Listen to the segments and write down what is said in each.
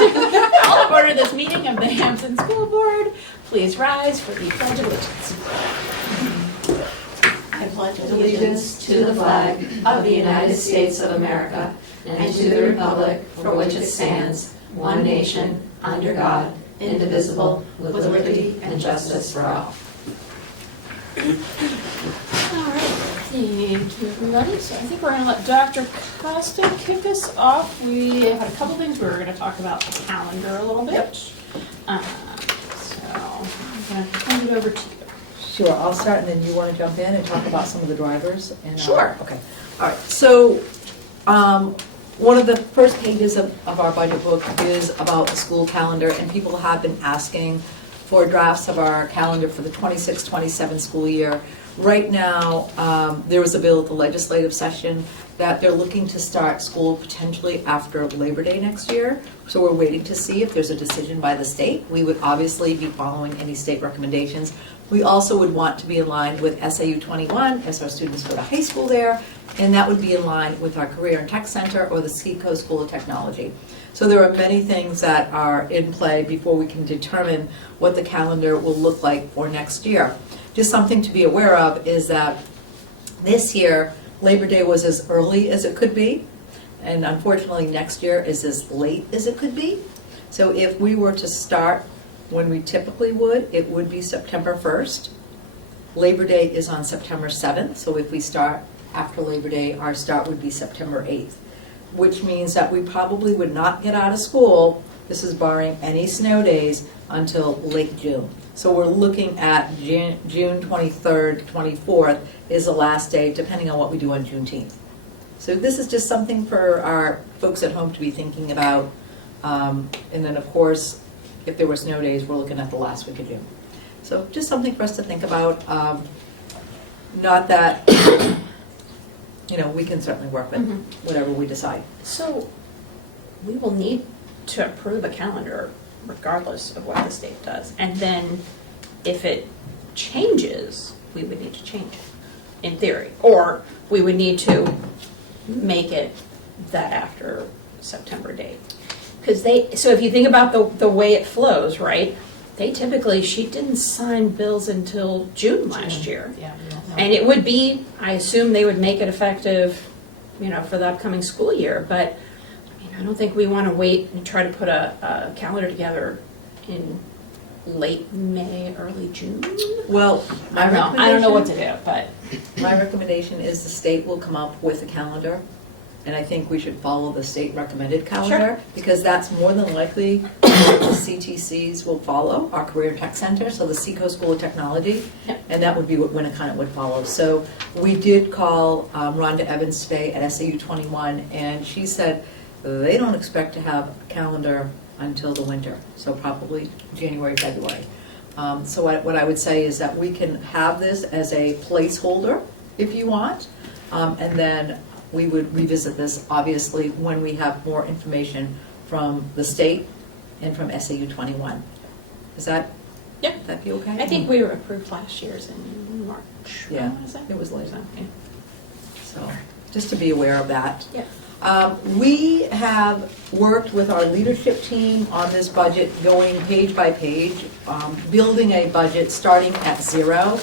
Call to order this meeting of the Hampton School Board. Please rise for the Pledge of Allegiance. I pledge allegiance to the flag of the United States of America and to the republic for which it stands, one nation, under God, indivisible, with liberty and justice for all. All right, thank you, everybody. So I think we're going to let Dr. Costa kick us off. We had a couple things we were going to talk about the calendar a little bit. Yep. So I'm going to hand it over to you. Sure, I'll start and then you want to jump in and talk about some of the drivers? And, Sure. Okay, all right. So one of the first pages of our budget book is about the school calendar, and people have been asking for drafts of our calendar for the 26-27 school year. Right now, there was a bill at the legislative session that they're looking to start school potentially after Labor Day next year. So we're waiting to see if there's a decision by the state. We would obviously be following any state recommendations. We also would want to be in line with SAU91 as our students go to high school there, and that would be in line with our Career and Tech Center or the Seacoast School of Technology. So there are many things that are in play before we can determine what the calendar will look like for next year. Just something to be aware of is that this year, Labor Day was as early as it could be, and unfortunately next year is as late as it could be. So if we were to start when we typically would, it would be September 1st. Labor Day is on September 7th, so if we start after Labor Day, our start would be September 8th, which means that we probably would not get out of school, this is barring any snow days, until late June. So we're looking at June 23rd, 24th is the last day, depending on what we do on Juneteenth. So this is just something for our folks at home to be thinking about. And then, of course, if there were snow days, we're looking at the last week of June. So just something for us to think about. Not that, we can certainly work with whatever we decide. So we will need to approve a calendar regardless of what the state does. And then if it changes, we would need to change it, in theory. Or we would need to make it that after September date. Because so if you think about the way it flows, right? They typically, she didn't sign bills until June last year. Yeah. And it would be, I assume they would make it effective, for the upcoming school year. But I don't think we want to wait and try to put a calendar together in late May, early June. Well, I don't know what to do, but my recommendation is the state will come up with a calendar, and I think we should follow the state recommended calendar, because that's more than likely what the CTCs will follow, our Career Tech Center, so the Seacoast School of Technology, and that would be what Winnicott would follow. So we did call Rhonda Evans today at SAU21, and she said they don't expect to have a calendar until the winter, so probably January, February. So what I would say is that we can have this as a placeholder if you want, and then we would revisit this obviously when we have more information from the state and from SAU21. Is that, would that be okay? I think we were approved last year's in March. Yeah, What is that? it was late. Okay. So just to be aware of that. Yeah. We have worked with our leadership team on this budget, going page by page, building a budget starting at 0.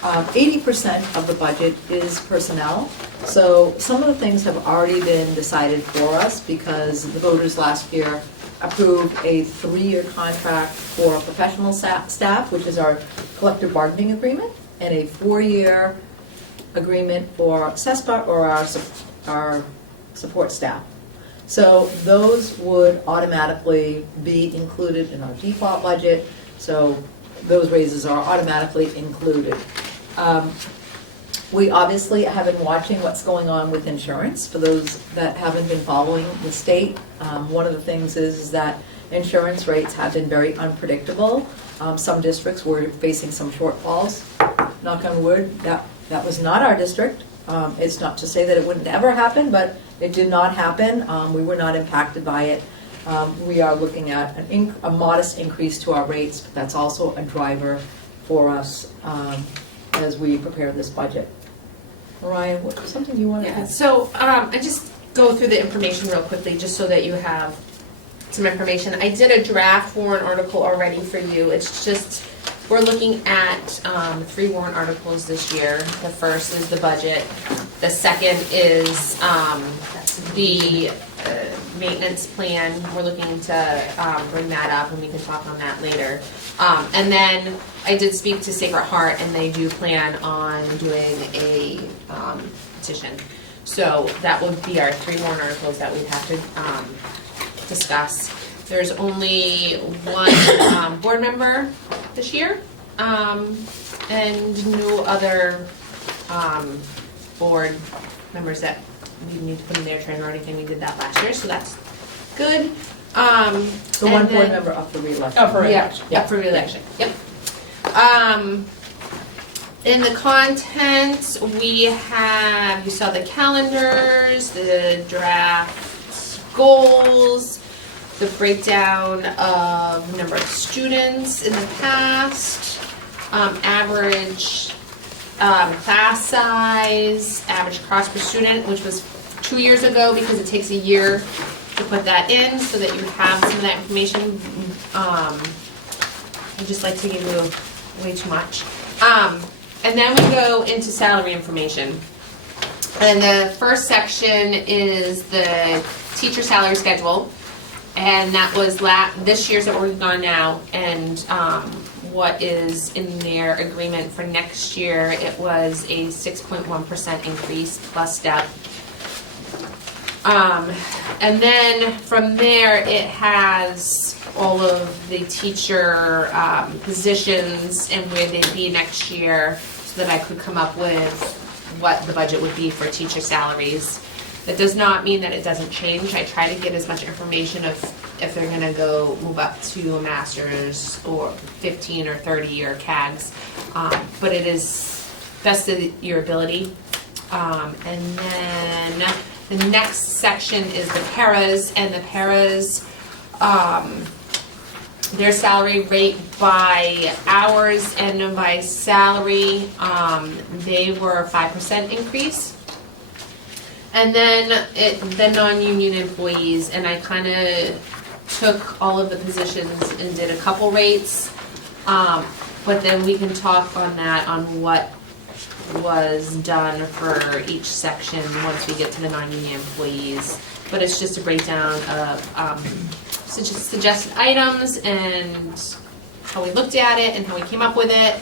80% of the budget is personnel. So some of the things have already been decided for us because the voters last year approved a 3-year contract for professional staff, which is our collective bargaining agreement, and a 4-year agreement for CESPA, or our support staff. So those would automatically be included in our default budget, so those raises are automatically included. We obviously have been watching what's going on with insurance. For those that haven't been following the state, one of the things is that insurance rates have been very unpredictable. Some districts were facing some shortfalls. Knock on wood, that was not our district. It's not to say that it wouldn't ever happen, but it did not happen. We were not impacted by it. We are looking at a modest increase to our rates, but that's also a driver for us as we prepare this budget. Ryan, something you want to add? So I just go through the information real quickly, just so that you have some information. I did a draft warrant article already for you. It's just, we're looking at 3 warrant articles this year. The first is the budget. The second is the maintenance plan. We're looking to bring that up, and we can talk on that later. And then I did speak to Sacred Heart, and they do plan on doing a petition. So that would be our 3 warrant articles that we'd have to discuss. There's only one board member this year, and no other board members that we need to put in their training or anything. We did that last year, so that's good. The one board member up for re-election. Oh, for re-election. Yep, for re-election, yep. In the content, we have, you saw the calendars, the draft goals, the breakdown of number of students in the past, average class size, average cost per student, which was 2 years ago because it takes a year to put that in so that you have some of that information. I just like to give you way too much. And then we go into salary information. And the first section is the teacher salary schedule. And that was this year's that we're working on now. And what is in their agreement for next year, it was a 6.1% increase plus step. And then from there, it has all of the teacher positions and where they'd be next year so that I could come up with what the budget would be for teacher salaries. That does not mean that it doesn't change. I try to get as much information of if they're going to go move up to a master's or 15 or 30 or CAGs, but it is best of your ability. And then the next section is the paras, and the paras, their salary rate by hours and by salary, they were a 5% increase. And then the non-union employees, and I kind of took all of the positions and did a couple rates, but then we can talk on that, on what was done for each section once we get to the non-union employees. But it's just a breakdown of suggested items and how we looked at it and how we came up with it,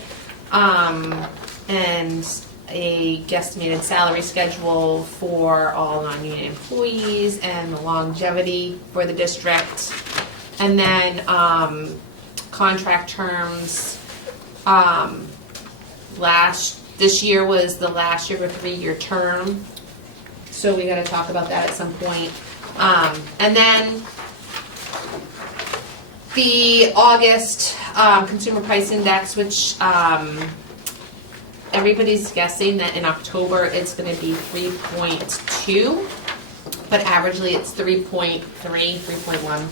and a guesstimated salary schedule for all non-union employees and the longevity for the district, and then contract terms. This year was the last year of a 3-year term, so we got to talk about that at some point. And then the August Consumer Price Index, which everybody's guessing that in October it's going to be 3.2, but averagely it's 3.3, 3.1.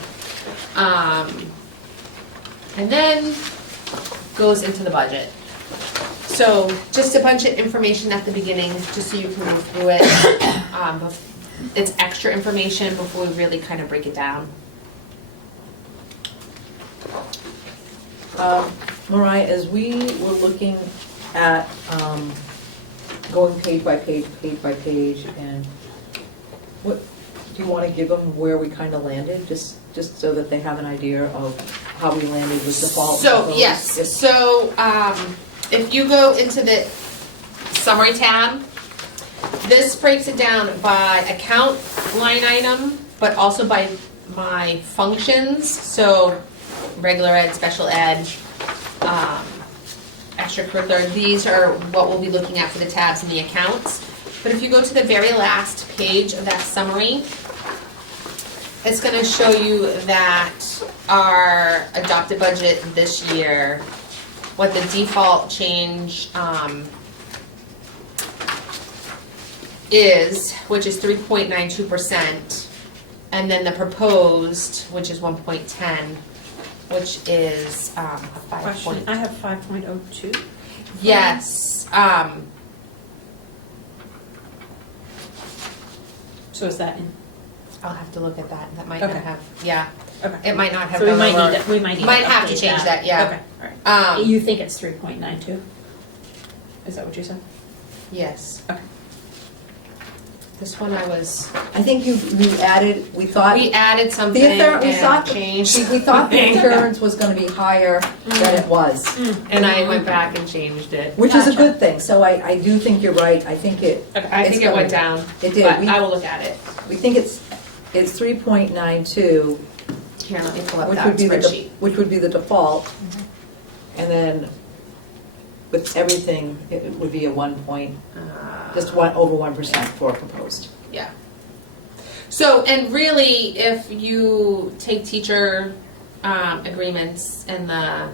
And then goes into the budget. So just a bunch of information at the beginning, just so you can go through it. It's extra information before we really kind of break it down. Mariah, as we were looking at going page by page, and what do you want to give them where we kind of landed, just so that they have an idea of how we landed with default? So yes, so if you go into the summary tab, this breaks it down by account line item, but also by my functions. So regular ed, special ed, extracurricular, these are what we'll be looking at for the tabs and the accounts. But if you go to the very last page of that summary, it's going to show you that our adopted budget this year, what the default change is, which is 3.92%, and then the proposed, which is 1.10, which is a 5. Question, I have 5.02. Yes. So is that in? I'll have to look at that. That might Okay. not have, yeah, Okay. it might not have. So we gone might over. need to, we might need Might have to update change that, yeah. Okay, all right. Um, You think it's 3.92? Is that what you said? yes. Okay. This one I was, I think we added, we thought. we added something We thought and changed. We thought the insurance was gonna be higher than it was, And I went back and changed it. which is a Gotcha. good thing. So I do think you're right. I think it, Okay. I It's think it went going- down. it did. But We- I will look at it. we think it's 3.92, Here, let me pull up which that would be spreadsheet. which would be the default. And then with everything, it would be a 1 point, just over 1% for proposed. Yeah. So, and really, if you take teacher agreements and the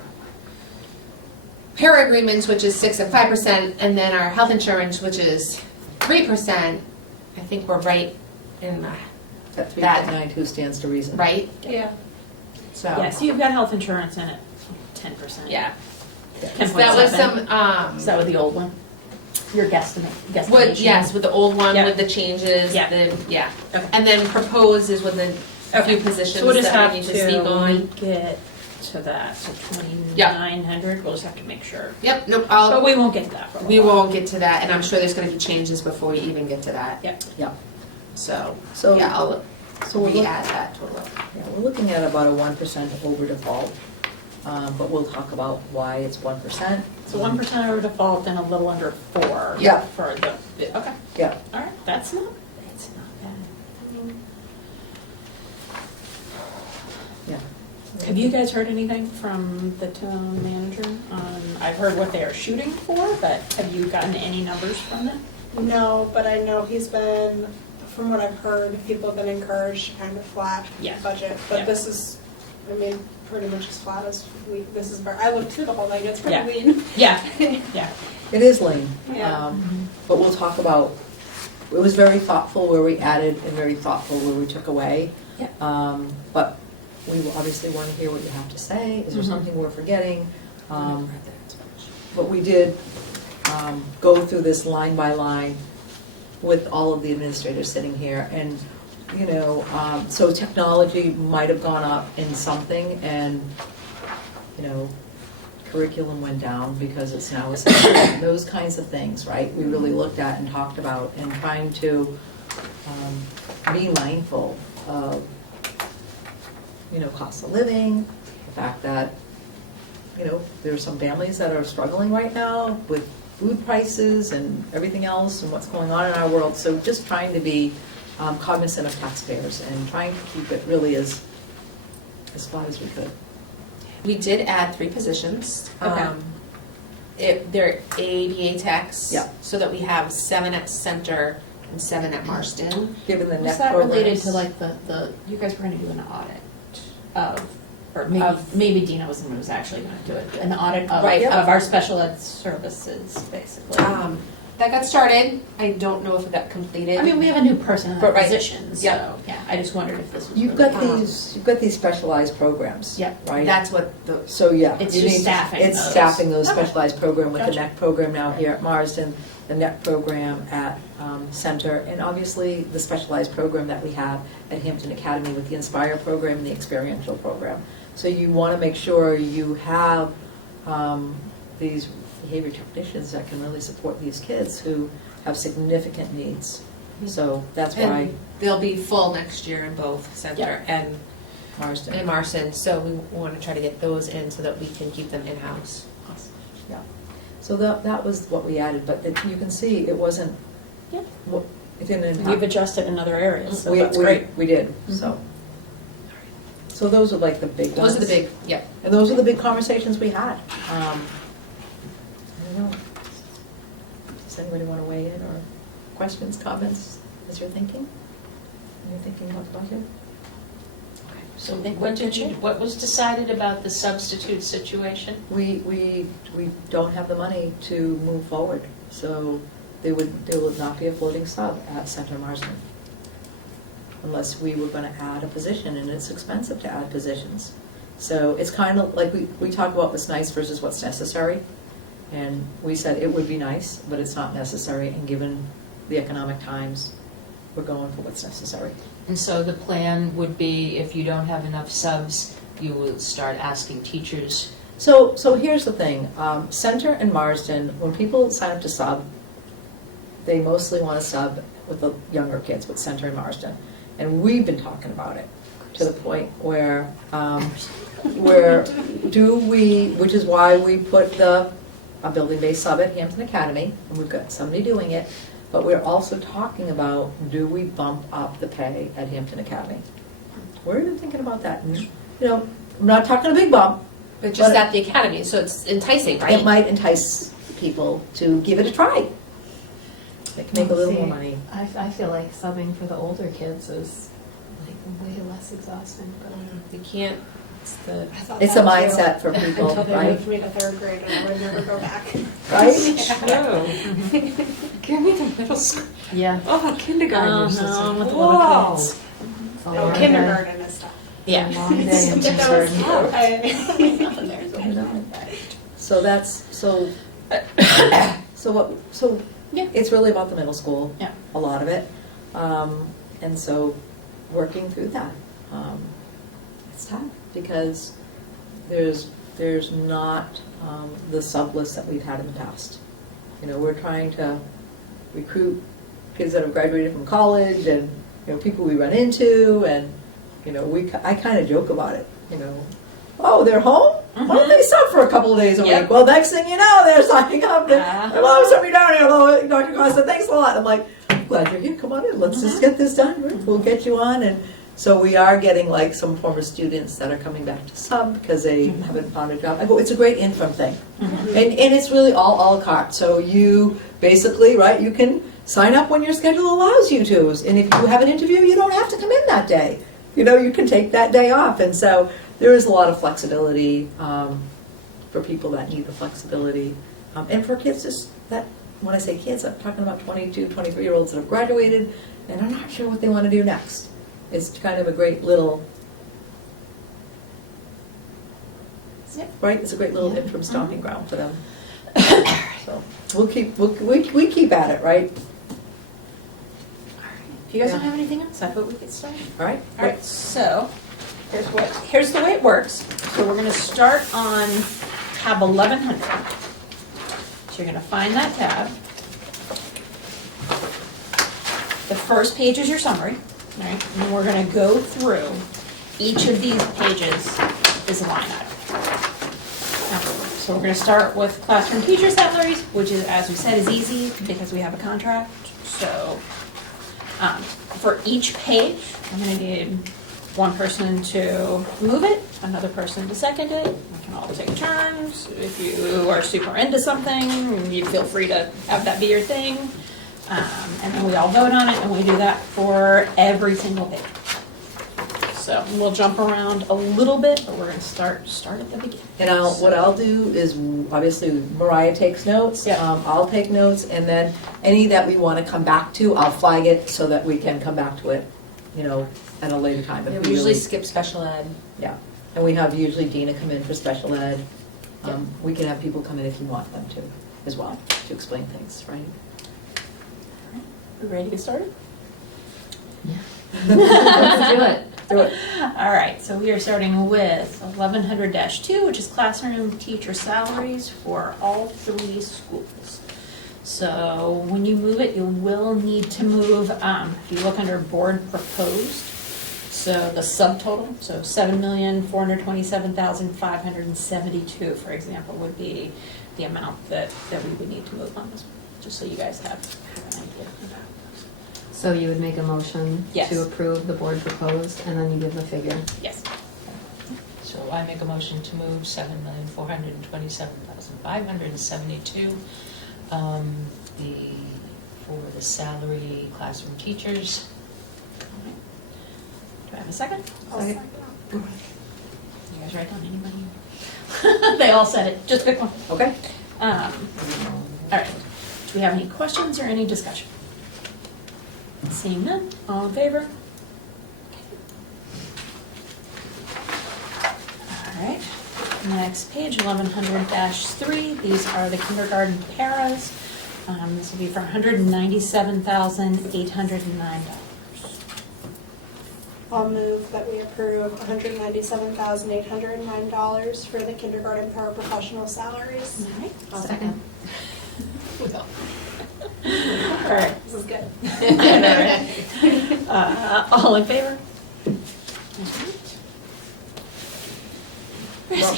para agreements, which is 6 and 5%, and then our health insurance, which is 3%, I think we're right in the, That 3.92 stands to reason. right? Yeah. So, Yeah, so you've got health insurance in it, 10%. yeah. 10.7. That was Is that with the old one? Your guesstimation? What, yes, with the old one, Yeah. with the changes, Yeah. yeah. Okay. And then proposed is with the few Okay. positions So we'll just that have we need to speak on. get to that, so 2,900, we'll just have to make sure. Yep, nope, But we won't get to that for a we while. won't get to that, and I'm sure there's gonna be changes before we even get to that. Yep. Yeah. So, So, yeah, I'll so we're re-add that total. Yeah, we're looking at about a 1% over default, but we'll talk about why it's 1%. So 1% over default and a little under 4. Yeah. For the, okay, Yeah, all right, that's not bad. I mean, yeah. have you guys heard anything from the town manager? I've heard what they are shooting for, but have you gotten any numbers from them? No, but I know he's been, from what I've heard, people have been encouraged to kind of flat Yeah. budget. Yeah. But this is, I mean, pretty much as flat as this is, I looked through the whole thing, it's Yeah. pretty lean. Yeah, yeah. It is lean. Yeah. But we'll talk about, it was very thoughtful where we added and very thoughtful where we took away. Yeah. But we will obviously want to hear what you have to say. Is there Mhm. something we're forgetting? But we did go through this line by line with all of the administrators sitting here. And, you know, so technology might have gone up in something and, you know, curriculum went down because it's now essential. Those kinds of things, right? We really looked at and talked about and trying to be mindful of, you know, cost of living, the fact that, you know, there are some families that are struggling right now with food prices and everything else and what's going on in our world. So just trying to be cognizant of taxpayers and trying to keep it really as flat as we could. We did add 3 positions. Okay. They're ABA techs. Yeah. So that we have 7 at Center and 7 at Marston. Given the Was net that related programs. to like the, you guys were gonna do an audit of, or Maybe. maybe Dina was actually gonna do it, an audit of, Right. of our special ed services, basically. That got started. I don't know if it got completed. I mean, we have a new person in But that right. position, so, Yeah. yeah, I just wondered if this was. You've really- got these specialized programs. Yeah. Right? That's what the, So, yeah. It's you just need- staffing It's those. staffing those Okay. specialized program with the Gotcha. NEC program now here at Marsden, the NEC program at Center, and obviously the specialized program that we have at Hampton Academy with the Inspire program and the experiential program. So you want to make sure you have these behavior technicians that can really support these kids who have significant needs. So that's why and they'll be full next year in both Center and Marsden. Marston. So we want to try to get those in so that we can keep them in-house. Yeah. So that was what we added, but you can see it wasn't, Yeah. it didn't impact. We've adjusted in other areas, so We- that's we- great. We did, Mhm. so. So those are like the big ones. Those are the big, yep. And those are the big conversations we had. I don't know. Does anybody want to weigh in or questions, comments as you're thinking? You're thinking about the budget? So what was decided about the substitute situation? We don't have the money to move forward, so there would not be a floating sub at Center Marsden unless we were going to add a position, and it's expensive to add positions. So it's kind of like we talk about what's nice versus what's necessary, and we said it would be nice, but it's not necessary, and given the economic times, we're going for what's necessary. And so the plan would be, if you don't have enough subs, you will start asking teachers. So here's the thing, Center and Marsden, when people sign up to sub, they mostly want to sub with the younger kids, with Center and Marsden. And we've been talking about it to the point where which is why we put a building-based sub at Hampton Academy, and we've got somebody doing it, but we're also talking about, do we bump up the pay at Hampton Academy? We're even thinking about that, and, I'm not talking a big bump. But just But- at the academy, so it's enticing, It right? might entice people to give it a try. They can make a little See, more money. I feel like subbing for the older kids is like way less exhausting, but You can't, it's the, I thought It's a that too, mindset for people, Until they right? moved me to third grade and I would never go back. Right? give me the middle school. yeah. Oh, kindergarten. No, with the Whoa. little kids. It's a Oh, long kindergarten is tough. Yeah. day. Long day in But that was kindergarten. So that's, so Yeah. it's really about the middle school. Yeah. A lot of it. And so working through that. It's tough because there's not the sub list that we've had in the past. We're trying to recruit kids that have graduated from college and, people we run into, and, I kind of joke about it, oh, they're home? Why don't they sub for a couple of days a Yep. week? Well, next thing you know, they're signing up. Uh-huh. My mom sent me down here. Hello, Dr. Costa, thanks a lot. I'm like, I'm glad you're here. Come on in. Let's just get this done. We'll get you on. And so we are getting like some former students that are coming back to sub because they haven't found a job. I go, it's a great interim thing. And it's really all a la carte. So you basically, right, you can sign up when your schedule allows you to. And if you have an interview, you don't have to come in that day. You can take that day off. And so there is a lot of flexibility for people that need the flexibility. And for kids, just that, when I say kids, I'm talking about 22, 23-year-olds that have graduated and are not sure what they want to do next. It's kind of a great little, right? It's a great little interim stomping ground for them. So we keep at it, right? If you guys don't have anything else, I vote we get started. All right? All right, so here's the way it works. So we're going to start on tab 1100. So you're going to find that tab. The first page is your summary, right? And we're going to go through each of these pages is a line item. So we're going to start with classroom teacher salaries, which is, as we said, is easy because we have a contract. So for each page, I'm going to need one person to move it, another person to second it. We can all take turns. If you are super into something, you feel free to have that be your thing. And then we all vote on it, and we do that for every single page. So we'll jump around a little bit, but we're going to start at the beginning. And what I'll do is, obviously, Mariah takes notes. Yeah. I'll take notes, and then any that we want to come back to, I'll flag it so that we can come back to it, at a later time. If we we usually really- skip special ed. Yeah, and we have usually Dina come in for special ed. Yeah. We can have people come in if you want them to, as well, to explain things, right? We ready to get started? Let's do it. Do it. All right, so we are starting with 1100-2, which is classroom teacher salaries for all three schools. So when you move it, you will need to move, if you look under board proposed, so the subtotal, so 7,427,572, for example, would be the amount that we would need to move on this one, just so you guys have an idea about this. So you would make a motion Yes. to approve the board proposed, and then you give the figure. Yes. So I make a motion to move 7,427,572 for the salary classroom teachers. Do I have a second? Second. You guys write down anybody? They all said it, just a quick one. Okay. All right, do we have any questions or any discussion? Seeing none, all in favor? All right, next page, 1100-3, these are the kindergarten paras. This will be for $197,809. I'll move that we approve $197,809 for the kindergarten paraprofessional salaries. All right. I'll second. All right. This is good. All in favor?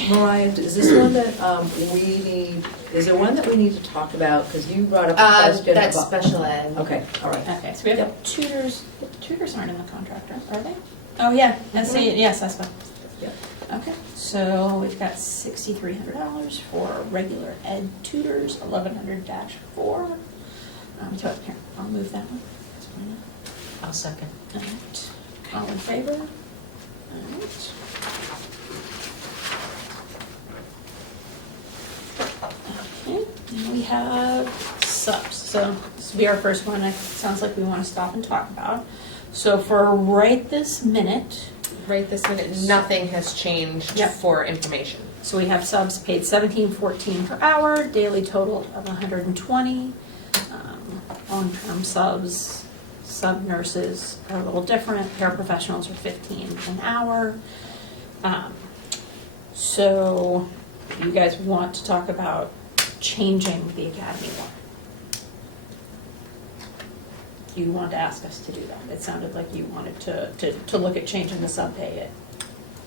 Mariah, is this one that we need, is there one that we need to talk about? Because you brought up a question about. That's special ed. Okay, all right. Okay, so we have tutors. Tutors aren't in the contract, are they? Oh, yeah. Yes, that's fine. Yeah. Okay, so we've got $6,300 for regular ed tutors, 1100-4. So here, I'll move that one. That's fine. I'll second. All right. All in favor? All right. Okay, and we have subs. So this will be our first one. It sounds like we want to stop and talk about. So for right this minute, Right this minute, nothing has changed Yep. for information. so we have subs paid $17.14 per hour, daily total of $120. Long-term subs, sub nurses are a little different. Paraprofessionals are $15 an hour. So you guys want to talk about changing the academy one? You want to ask us to do that? It sounded like you wanted to look at changing the sub pay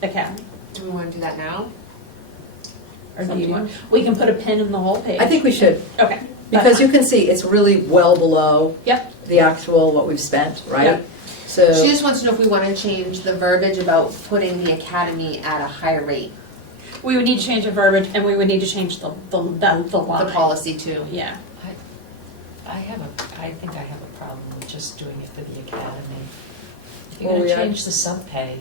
at academy. Do we want to do that now? Or do you want, we can put a pin in the whole page. I think we should, Okay. because you can see it's really well below Yep. the actual, what we've spent, right? Yep. So, She just wants to know if we want to change the verbiage about putting the academy at a higher rate, We would need to change the verbiage, and we would need to change the line. the policy too. Yeah. I think I have a problem with just doing it for the academy. If Well, you're we gonna are- change the sub pay,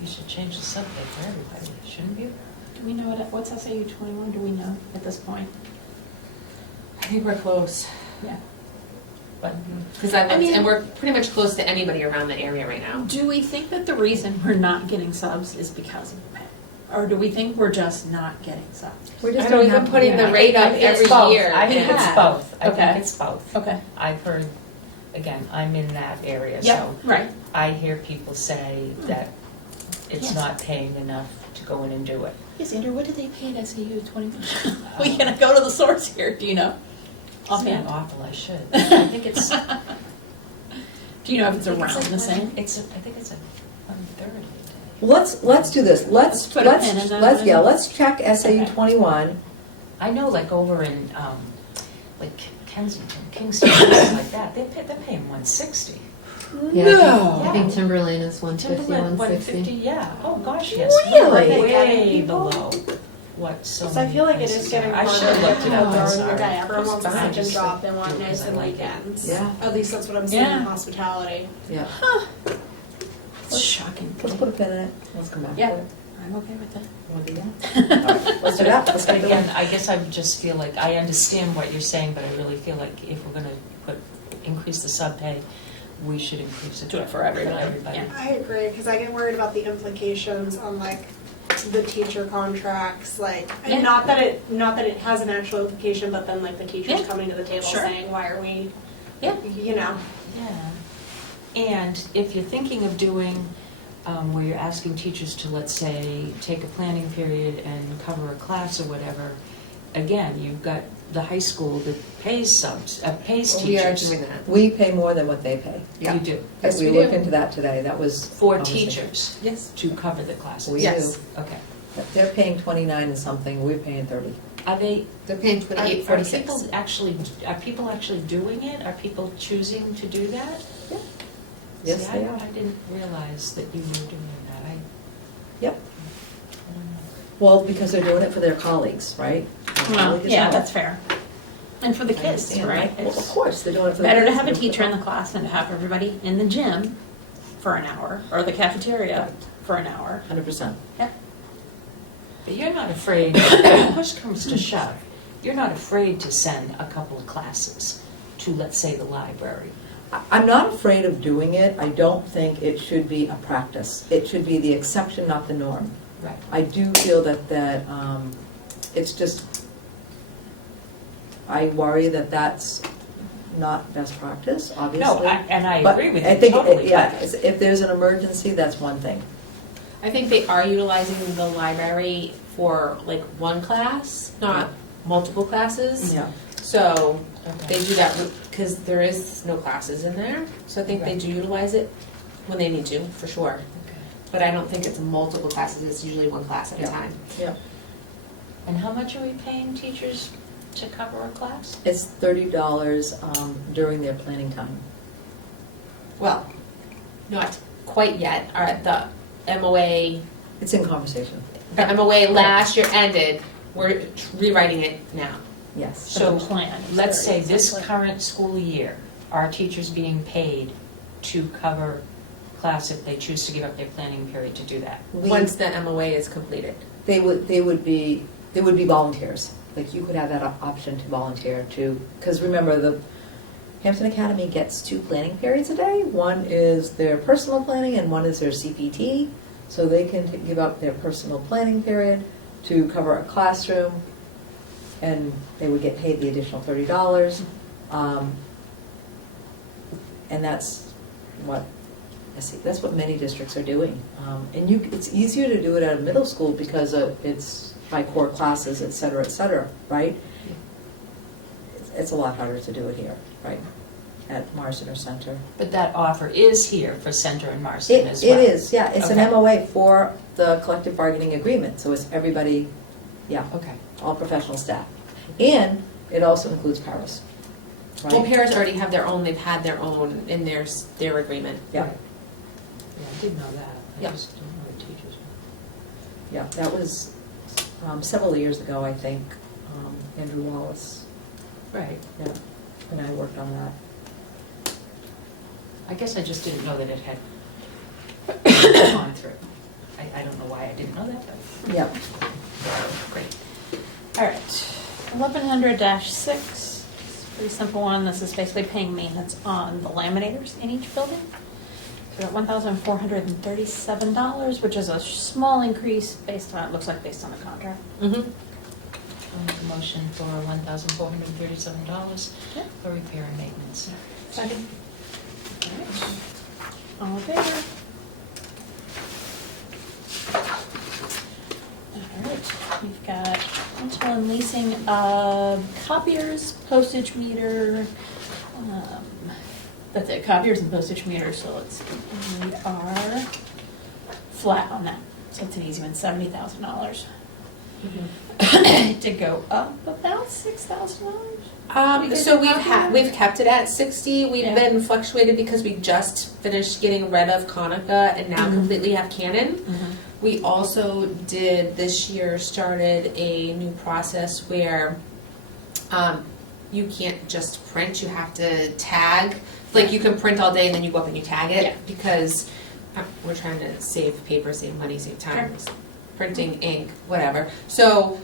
you should change the sub pay for everybody, shouldn't you? Do we know what's SAU21? Do we know at this point? I think we're close. Yeah. But Because I mean- and we're pretty much close to anybody around the area right now. Do we think that the reason we're not getting subs is because of pay? Or do we think we're just not getting subs? we're just I know doing we've been that. putting the Yeah. rate up It's every both. year. I think it's Yeah. both. I Okay. think it's both. Okay. I've heard, again, I'm in that area, Yep, so right. I hear people say that it's Yes. not paying enough to go in and do it. Yes, Andrew, what did they pay at SAU21? We're gonna go to the source here, do you know? It's Offhand. not awful, I should. I think it's. Do you know if it's I think around like the same? I think it's a 130 a day. Let's do this, Let's put a pin in that one. let's check SAU 21. I know, like over in, like Kensington, Kingston, places like that, they're paying 160. No. I think Timberlane is 150, Timberland, 160. 150, yeah. Oh, gosh, yes. Really? Way below what so So I feel like it is many getting places are. I harder should have looked it up, I'm during the sorry. day. Everyone wants a It's fine, second just job, they like- want nights and I like it. weekends. Yeah. At least that's what I'm seeing Yeah. in hospitality. Yeah, It's shocking. let's put a pin in it, let's come back to Yeah. it. I'm okay with that. Want to do that? All right, let's do that, let's get Again, going. I guess I just feel like, I understand what you're saying, but I really feel like if we're gonna increase the sub pay, we should increase it. Do it for everybody, yeah. I agree, because I get worried about the implications on like the teacher contracts, like, Yeah. and not that it has an actual implication, but then like the teachers Yeah. coming to the table Sure. saying, why are we, Yeah. you know. Yeah. And if you're thinking of doing, where you're asking teachers to, let's say, take a planning period and cover a class or whatever, again, you've got the high school that pays subs, pays We are teachers. doing that. We pay more than what they pay. Yeah. You do, Yes, We we looked do. into that today, that was. for conversation. teachers, Yes. to cover the classes. We Yes. do. Okay. They're paying 29 and something, we're paying 30. Are they, They're paying are 28.46. people actually doing it? Are people choosing to do that? Yes, See, they are. I didn't realize that you were doing that. Yep. I don't know. Well, because they're doing it for their colleagues, right? Their Well, colleague as yeah, well. that's fair. And for the I kids, understand, right? Well, of It's course, they're doing it for the better to kids, have a they're doing it teacher in for- the class than to have everybody in the gym for an hour, or the cafeteria for an hour. 100%. But you're not afraid, if push comes to shove, you're not afraid to send a couple of classes to, let's say, the library. I'm not afraid of doing it, I don't think it should be a practice. It should be the exception, not the norm. Right. I do feel that it's just, I worry that that's not best practice, obviously. No, and I But agree with I you think, totally. yeah, if there's an emergency, that's one thing. I think they are utilizing the library for like one class, not multiple classes. Yeah. So Okay. they do that because there is no classes in there. So I think they Right. do utilize it when they need to, for sure. Okay. But I don't think it's multiple classes, it's usually one class at a Yeah. time. Yeah. And how much are we paying teachers to cover a class? It's $30 during their planning time. Well, not quite yet. The MOA, It's in conversation, the MOA last year ended, we're rewriting it now. yes. So the plan is let's say 30, this essentially. current school year, are teachers being paid to cover class if they choose to give up their planning period to do that? Once the MOA is completed. They would be volunteers. Like you could have that option to volunteer to, because remember, the Hampton Academy gets 2 planning periods a day. One is their personal planning and one is their CPT. So they can give up their personal planning period to cover a classroom, and they would get paid the additional $30. And that's what many districts are doing. And it's easier to do it at a middle school because it's by core classes, et cetera, right? It's a lot harder to do it here, right, at Marsden or Center. But that offer is here for Center and Marsden as It well? is, yeah, it's an Okay. MOA for the collective bargaining agreement, so it's everybody, yeah, Okay. all professional staff. And it also includes paras, Well, right? paras already have their own, they've had their own in their agreement. Yeah, Right. Yeah, I did know that. I Yeah. just didn't know the teachers. yeah, that was several years ago, I think, Andrew Wallace, Right. yeah, and I worked on that. I guess I just didn't know that it had gone through. I don't know why I didn't know that, but Yeah, great. All right, 1100-6, it's a pretty simple one. This is basically paying maintenance on the laminators in each building. So we're at $1,437, which is a small increase based on, it looks like based on the contract. Mm-hmm. I'll make a motion for $1,437 Yep. for repair and maintenance. Second. All in favor? All right, we've got rental and leasing of copiers, postage meter, that's it, copiers and postage meters, so we are flat on that. So it's an easy one, $70,000. It did go up about $6,000. So we've kept it at 60. We've Yeah. been fluctuated because we just finished getting rid of Conica and now Mhm. completely have Canon. We also did this year started a new process where you can't just print, you have to tag. Like you can print all day and then you go up and you tag it Yeah. because we're trying to save paper, save money, save time, printing, ink, whatever. So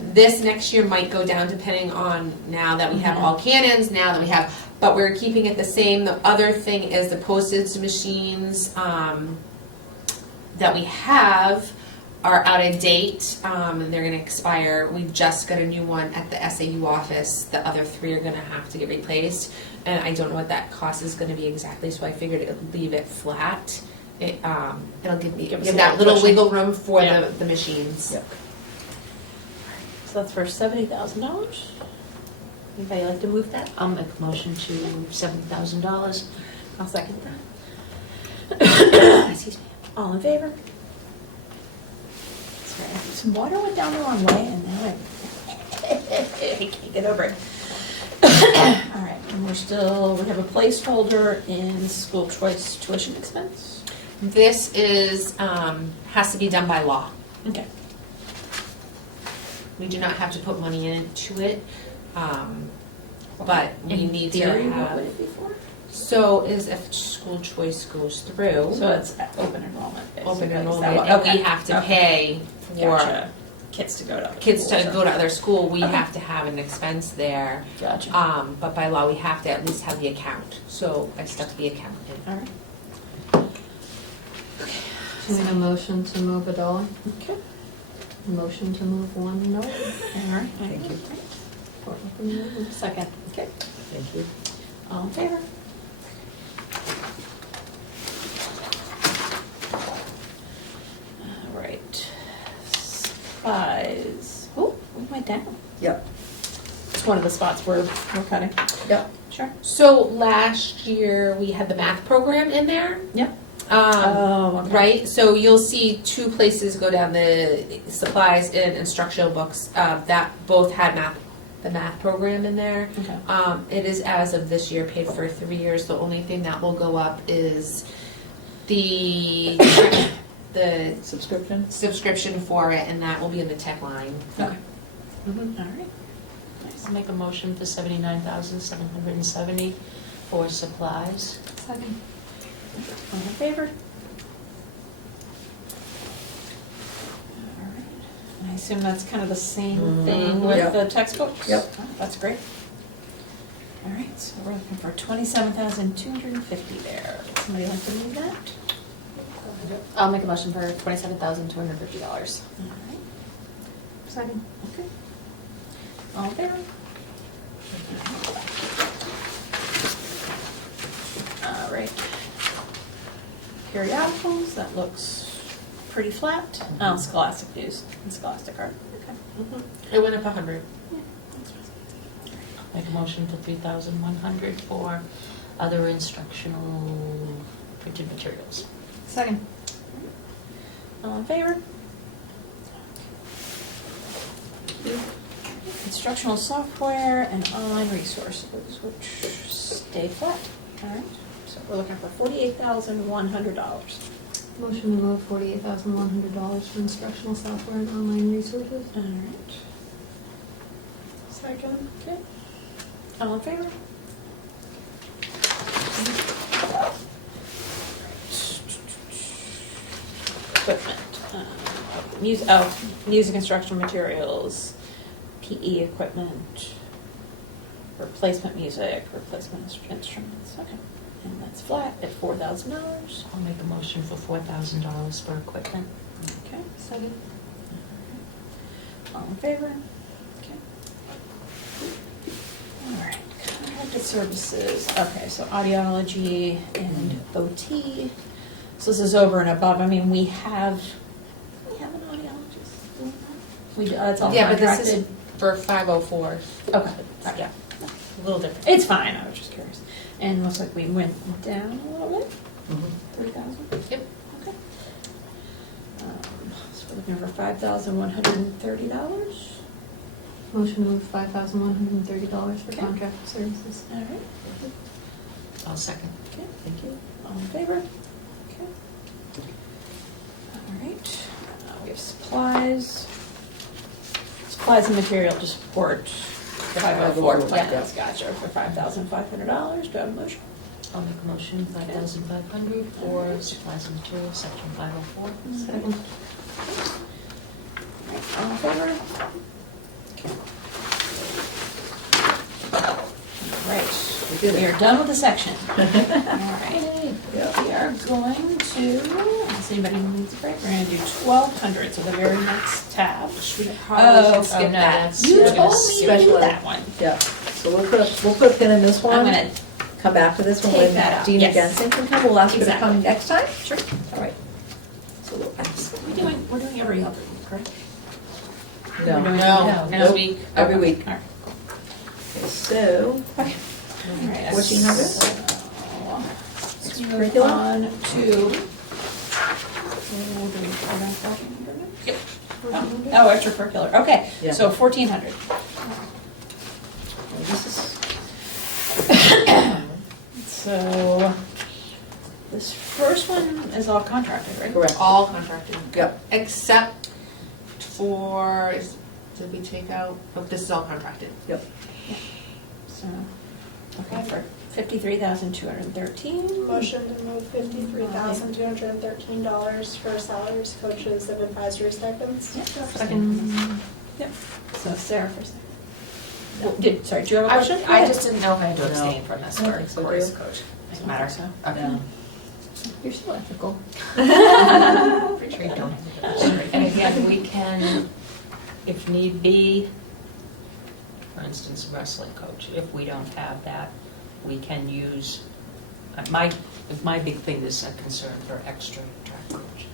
this next year might go down depending on now that we have Mhm. all Canons, now that we have, but we're keeping it the same. The other thing is the postage machines that we have are out of date, and they're gonna expire. We just got a new one at the SAU office. The other 3 are gonna have to get replaced, and I don't know what that cost is gonna be exactly, so I figured it'd leave it flat. It'll give us a that little little cushion. wiggle room for Yeah. the machines. Yep. So that's for $70,000. Anybody like to move that? I'll make a motion to $7,000. I'll second that. Excuse me. All in favor? Sorry, some water went down the wrong way and now I can't get over it. All right, and we have a placeholder in school choice tuition expense. This is, has to be done by law. Okay. We do not have to put money into it, but we In need theory, to what have. would it be for? So is if school choice goes through, So it's open enrollment, basically. open Is that enrollment, what- and okay, we have to okay. pay for Gotcha. Kids to go to other kids to schools, go to other school, we Okay. have to have an expense there. Gotcha. But by law, we have to at least have the account, so I stuck the account in. All right. Do we need a motion to move $1? Okay. Motion to move $1? All right. Thank you. Second. Okay, Thank you. all in favor? All right. Supplies. Oh, we went down. Yep. It's one of the spots we're cutting. Yep. Sure. So last year, we had the math program in there. Yep. Okay. Right, so you'll see two places go down, the supplies and instructional books, that both had the math program in there. Okay. It is as of this year paid for 3 years. The only thing that will go up is the Subscription? subscription for it, and that will be in the tech line. Okay. Mhm. All right. Nice. I'll make a motion for 79,770 for supplies. Second. All in favor? All right. I assume that's kind of the same thing with Yep. the textbooks? Yep. Oh, that's great. All right, so we're looking for 27,250 there. Would somebody like to move that? I'll make a motion for $27,250. All right, Second. okay. All in favor? All right. Periodicals, that looks pretty flat. Oh, Scholastic News and Scholastic Art. Okay. It went up 100. Make a motion for 3,100 for other instructional printed materials. Second. All in favor? Instructional software and online resources, which stay flat. All right, so we're looking for $48,100. Motion to move $48,100 for instructional software and online resources. All right. Second. Okay. All in favor? Equipment. Music instructional materials, PE equipment, replacement music, replacement instruments. Okay. And that's flat at $4,000. I'll make a motion for $4,000 for equipment. Okay. Second. All in favor? Okay. All right, contracted services. Okay, so audiology and OT. So this is over and above. I mean, we have an audiologist. We do, it's all Yeah, but contracted. this is for 504. Okay, all right, yeah, a little different. It's fine, I was just curious. And looks like we went down a little bit, 3,000? Yep. Okay. So we're looking for $5,130. Motion to move $5,130 for Okay. contract services. All right, I'll second. okay, thank you. All in favor? Okay. All right, we have supplies. Supplies and material to support the 504 plans, gotcha, for $5,500. Do I have a motion? I'll make a motion, 5,500 for supplies and materials, section 504. Second. All in favor? Okay. All right, We did we it. are done with the section. All right, Yeah. we are going to, unless anybody needs a break, we're gonna do 1,200, so the very next tab. Should we probably skip no, that? that's- You Yeah. told me to Special do ed. that one. Yeah, so we'll put a pin in this I'm one, gonna, come back to this one take when that out, Dean yes. Jensen can come, we'll ask her to Exactly. come next time. sure, All right. So we'll ask. we're doing every other week, correct? No, We're doing- No, Next Nope. week? Every Okay. week. All right. Okay, so, All right. 1,400? So, let's move Curriculum? on to. Yep. Oh, extracurricular, okay, Yeah. so 1,400. this is, So, this first one is all contracted, right? correct. All contracted. Yep. Except for, did we take out, oh, this is all contracted. Yep. So, okay, for 53,213. Motion to move $53,213 for salaries, coaches, and advisory stipends. Yep. Second. Yep, so Sarah first. Sorry, do you have a I question? I just didn't know if I had to No. abstain from this I don't or think so, Corey's do you? coach. Doesn't I matter. don't think Okay. No. You're so ethical. Pretty sure you don't have to. And again, we can, if need be, for instance, wrestling coach. If we don't have that, we can use, my big thing is a concern for extra track coach.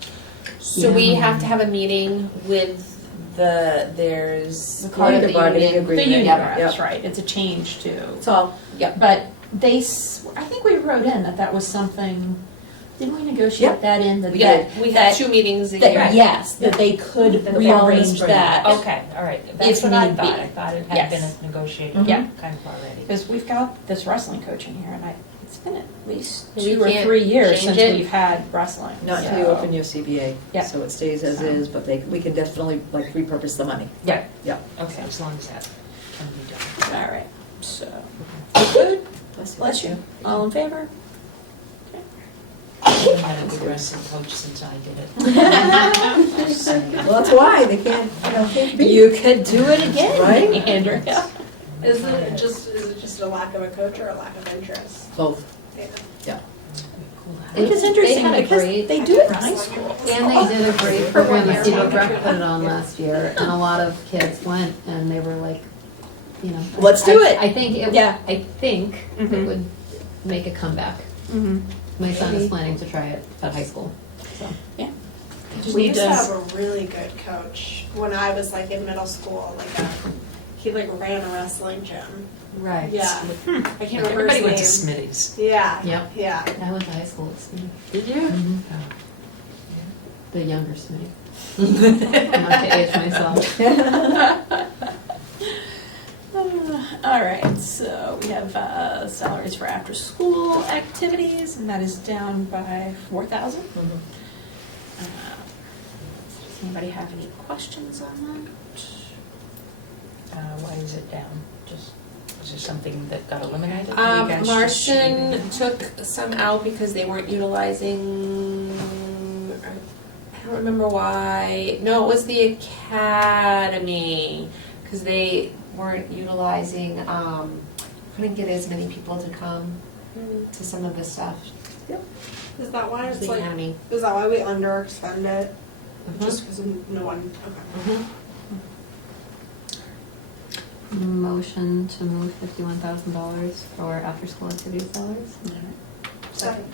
So we have to have a meeting with there's The part of the bargaining union. agreement. The union Yep. reps, right, it's a change to, It's all, but I think we wrote in that was something, didn't we negotiate Yep. that in? We have 2 meetings a year. Yes, that they could That the fall and rearrange spring. that. Okay, all right, that's If what I need thought. be. I thought it had Yes. been negotiated Yeah. kind of already. Because we've got this wrestling coach in here, and it's been at least We 2 or can't 3 years change since it. we've had wrestling. not until you so- open your CBA. Yeah. So it stays as So- is, but we can definitely like repurpose the money. Yeah. Yeah. Okay, as long as that can be done. All right, so, good, Bless bless you. All in favor? I haven't had a good wrestling coach since I did it. Well, that's why they can't be. You could do it again, Right? Andrea. Is it just a lack of a coach or a lack of interest? Both. Yeah. It is They interesting had a because great- they do it in high school. And they did a great program, the Steve Rec put it on last year, and a lot of kids went, and they were like, you know. Let's do it. I think it, Yeah. I think it Mhm. would make a comeback. Mhm. My son is planning to try it at high school, so. We used to does- have a really good coach when I was like in middle school. He ran a wrestling gym. Right. Yeah. I can't remember Everybody went to his name. Smitty's. Yeah. Yep. Yeah. I went to high school at Smitty, Did you? the younger Smitty. Not to age myself. All right, so we have salaries for after-school activities, and that is down by 4,000. Mhm. Does anybody have any questions on Why is it down? Just, is there something that got eliminated? You guys just Martian leaving it? took some out because they weren't utilizing, I don't remember why. No, it was the academy, because they weren't utilizing, couldn't get as many people to come to some of the stuff. Is that why It was it's the like? academy. Is that why we underexpend it? Mhm. Just because no one. Okay. Mhm. Motion to move $51,000 for after-school activity salaries. Second.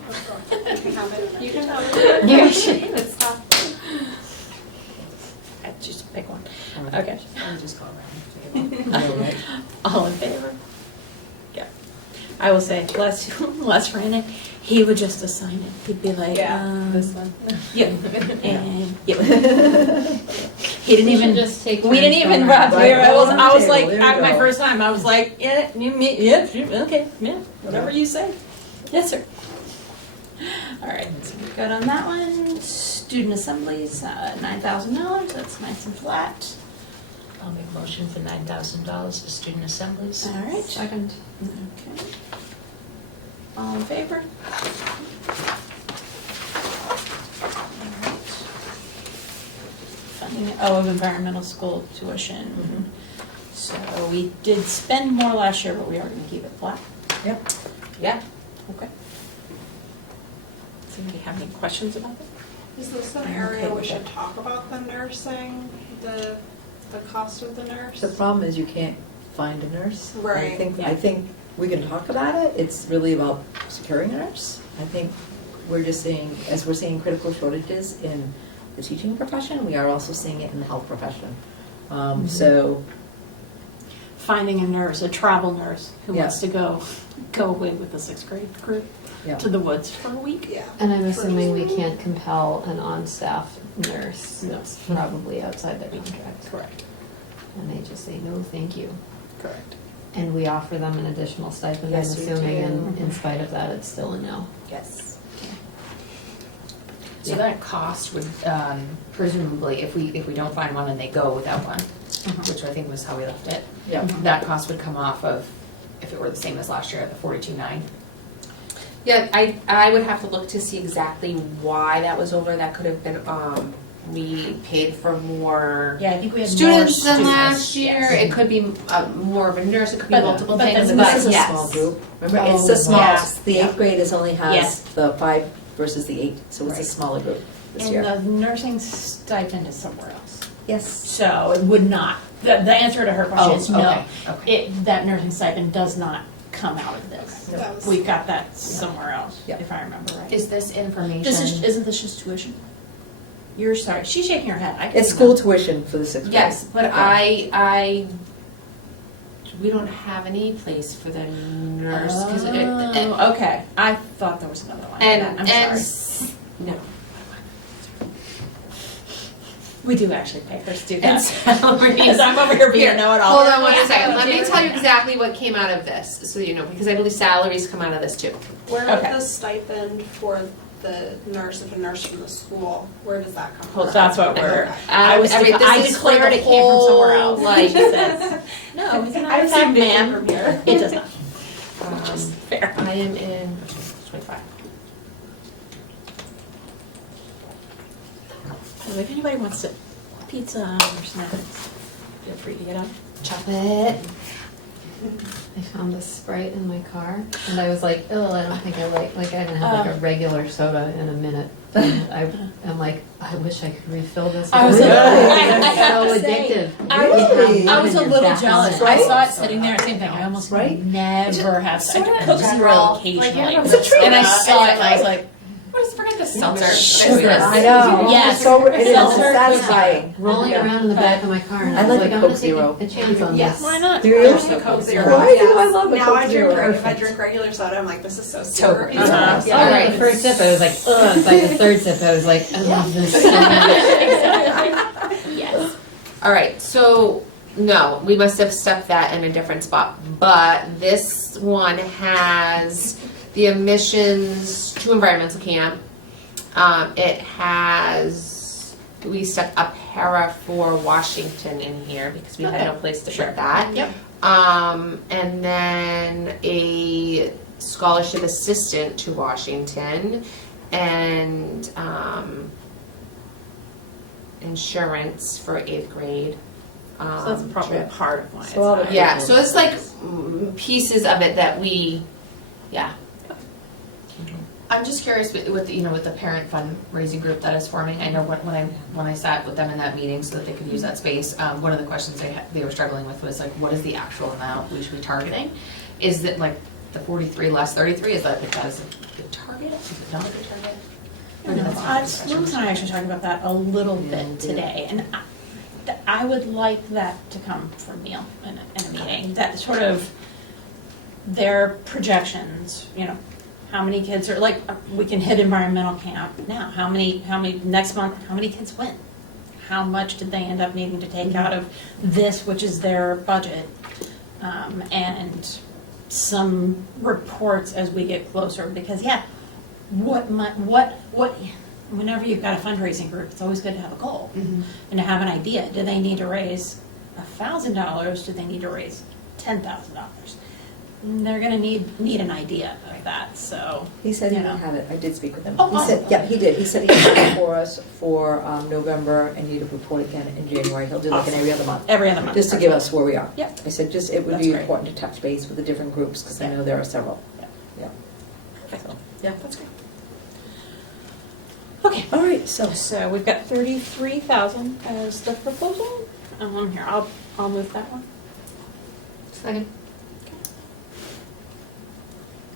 You can have it. You can have it. Yeah. It's tough. Just pick one. Okay. I'll just call around. Yeah, right. All in favor? Yeah. I will say, Les ran it, he would just assign it. He'd be like, This one. Yeah, and, yeah. He didn't even, just take we didn't turns even going run around. through, I was like, There you my go. first time, I was like, yeah, okay, yeah, whatever you say. Yes, sir. All right, so we're good on that one. Student assemblies, $9,000, that's nice and flat. I'll make a motion for $9,000 for student assemblies. All right. Second. Okay. All in favor? Funding, of environmental school tuition. So we did spend more last year, but we are gonna keep it flat. Yep. Yeah, okay. Does anybody have any questions about that? Is this an I'm area okay we with should it. talk about the nursing, the cost of the nurse? The problem is you can't find a nurse. Right. I think we can talk about it. It's really about securing a nurse. I think we're just seeing, as we're seeing critical shortages in the teaching profession, we are also seeing it in the health profession. So, Finding a nurse, a travel nurse who Yeah. wants to go away with the 6th grade group yeah. to the woods for a week. Yeah. And I'm assuming we can't compel an on-staff nurse. No. It's probably outside their contract. Correct, And they just say, no, thank you. correct. And we offer them an additional stipend, I'm Yes, we assuming, do. and in spite of that, it's still a no. Yes. So that cost would, presumably, if we don't find one and they go without one, which I think was how we left it, Yeah. that cost would come off of, if it were the same as last year, the 42.9. Yeah, I would have to look to see exactly why that was over. That could have been, we paid for more Yeah, I think we had more students than students, last year. yes. It could be more of a nurse, it could be But- multiple but things, then but This is a yes. small group. Remember, Oh, it's the small, yes. the 8th graders only has Yes. the 5 versus the 8, so it's a Right. smaller group this And year. the nursing stipend is somewhere else. Yes. So it would not, the answer to her question is no. okay. That nursing stipend does not come out of this. That was- We got that somewhere else, Yeah. if I remember right. Is this information? Isn't this just tuition? You're sorry, she's shaking her head. I It's couldn't school know. tuition for the sixth grade. Yes, but we don't have any place for the nurse, cause Oh, okay. I thought there was another line for that. I'm sorry. no. We do actually pay for And students. salaries. Because I'm over here being a Here, know-it-all. Hold on one second, let me tell you exactly what came out of this, so you know, because I believe salaries come out of this too. Where is Okay. the stipend for the nurse, if a nurse from the school, where does that come Well, from? that's what we're, Okay. I was, Every- this I is for declared the it came from somewhere whole, else. like- She says, no, it's not I've a fact, seen vision ma'am. from here. It does not. Which is fair. I am in 25. So if anybody wants to pizza or snacks, feel free to get up. Chocolate. I found this Sprite in my car, and I was like, oh, I don't think I like I haven't had like a regular soda in a minute. And I'm like, I wish I could refill this. I was It's like, so I have to say, addictive. Really? I was a little jealous. I Right? saw it sitting there, same thing. I almost Right? never have. Sort of I in Coke general, Zero like, occasionally. you have a And I soda, saw it and and I was like, What is, forget the seltzer. Sugar. I know. Yes. It's so, it is Seltzer. satisfying. Rolling Yeah. around in the back of my car, and I I like was like, the I'm Coke gonna take Zero. a chance on Yes. this. why not? Do you? I like the Coke Zero. Why do yes. I love the Now Coke I Zero? drink, if I Perfect. drink regular soda, I'm like, this is so Totally. sugary. Uh-huh. Yeah, All right. right. The first sip, I was like, ugh. It's like the third sip, I was like, I love this so much. Yes. All right, so no, we must have stuck that in a different spot. But this one has the admissions to environmental camp. It has, we stuck a para for Washington in here because we had no place to put that. Yep. And then a scholarship assistant to Washington and insurance for 8th grade. So that's probably a part of why it's So all the- higher. Yeah, so it's like pieces of it that we, yeah. I'm just curious with you know, with the parent fundraising group that is forming. I know when I sat with them in that meeting so that they could use that space, one of the questions they were struggling with was like, what is the actual amount we should be targeting? Is it like the 43 less 33? Is that a good target? Is it not a good target? Or did that sound like a question? Lewis and I actually talked about that a little bit today, and I would like that to come from Neil in a meeting. That sort of their projections, you know, how many kids are, like, we can hit environmental camp now. How many next month? How many kids went? How much did they end up needing to take out of this, which is their budget? And some reports as we get closer, because yeah, whenever you've got a fundraising group, it's always good to have a goal and to have an idea. Do they need to raise $1,000? Do they need to raise $10,000? They're going to need an idea of that. So He said he you would know. have it, I did speak with him. Oh, He said, awesome. yeah, he did, he said he had it for us for November, and he'd report again in January, he'll do like an every other month, Every other month. just to give us where we are. Yep. I said, just, it would That's be great. important to touch base with the different groups, because I Yeah. know there are several. Yeah. Yeah. Perfect. Yeah. That's great. Okay. All right, so, So we've got 33,000 as the proposal. Here, I'll move that one. Second.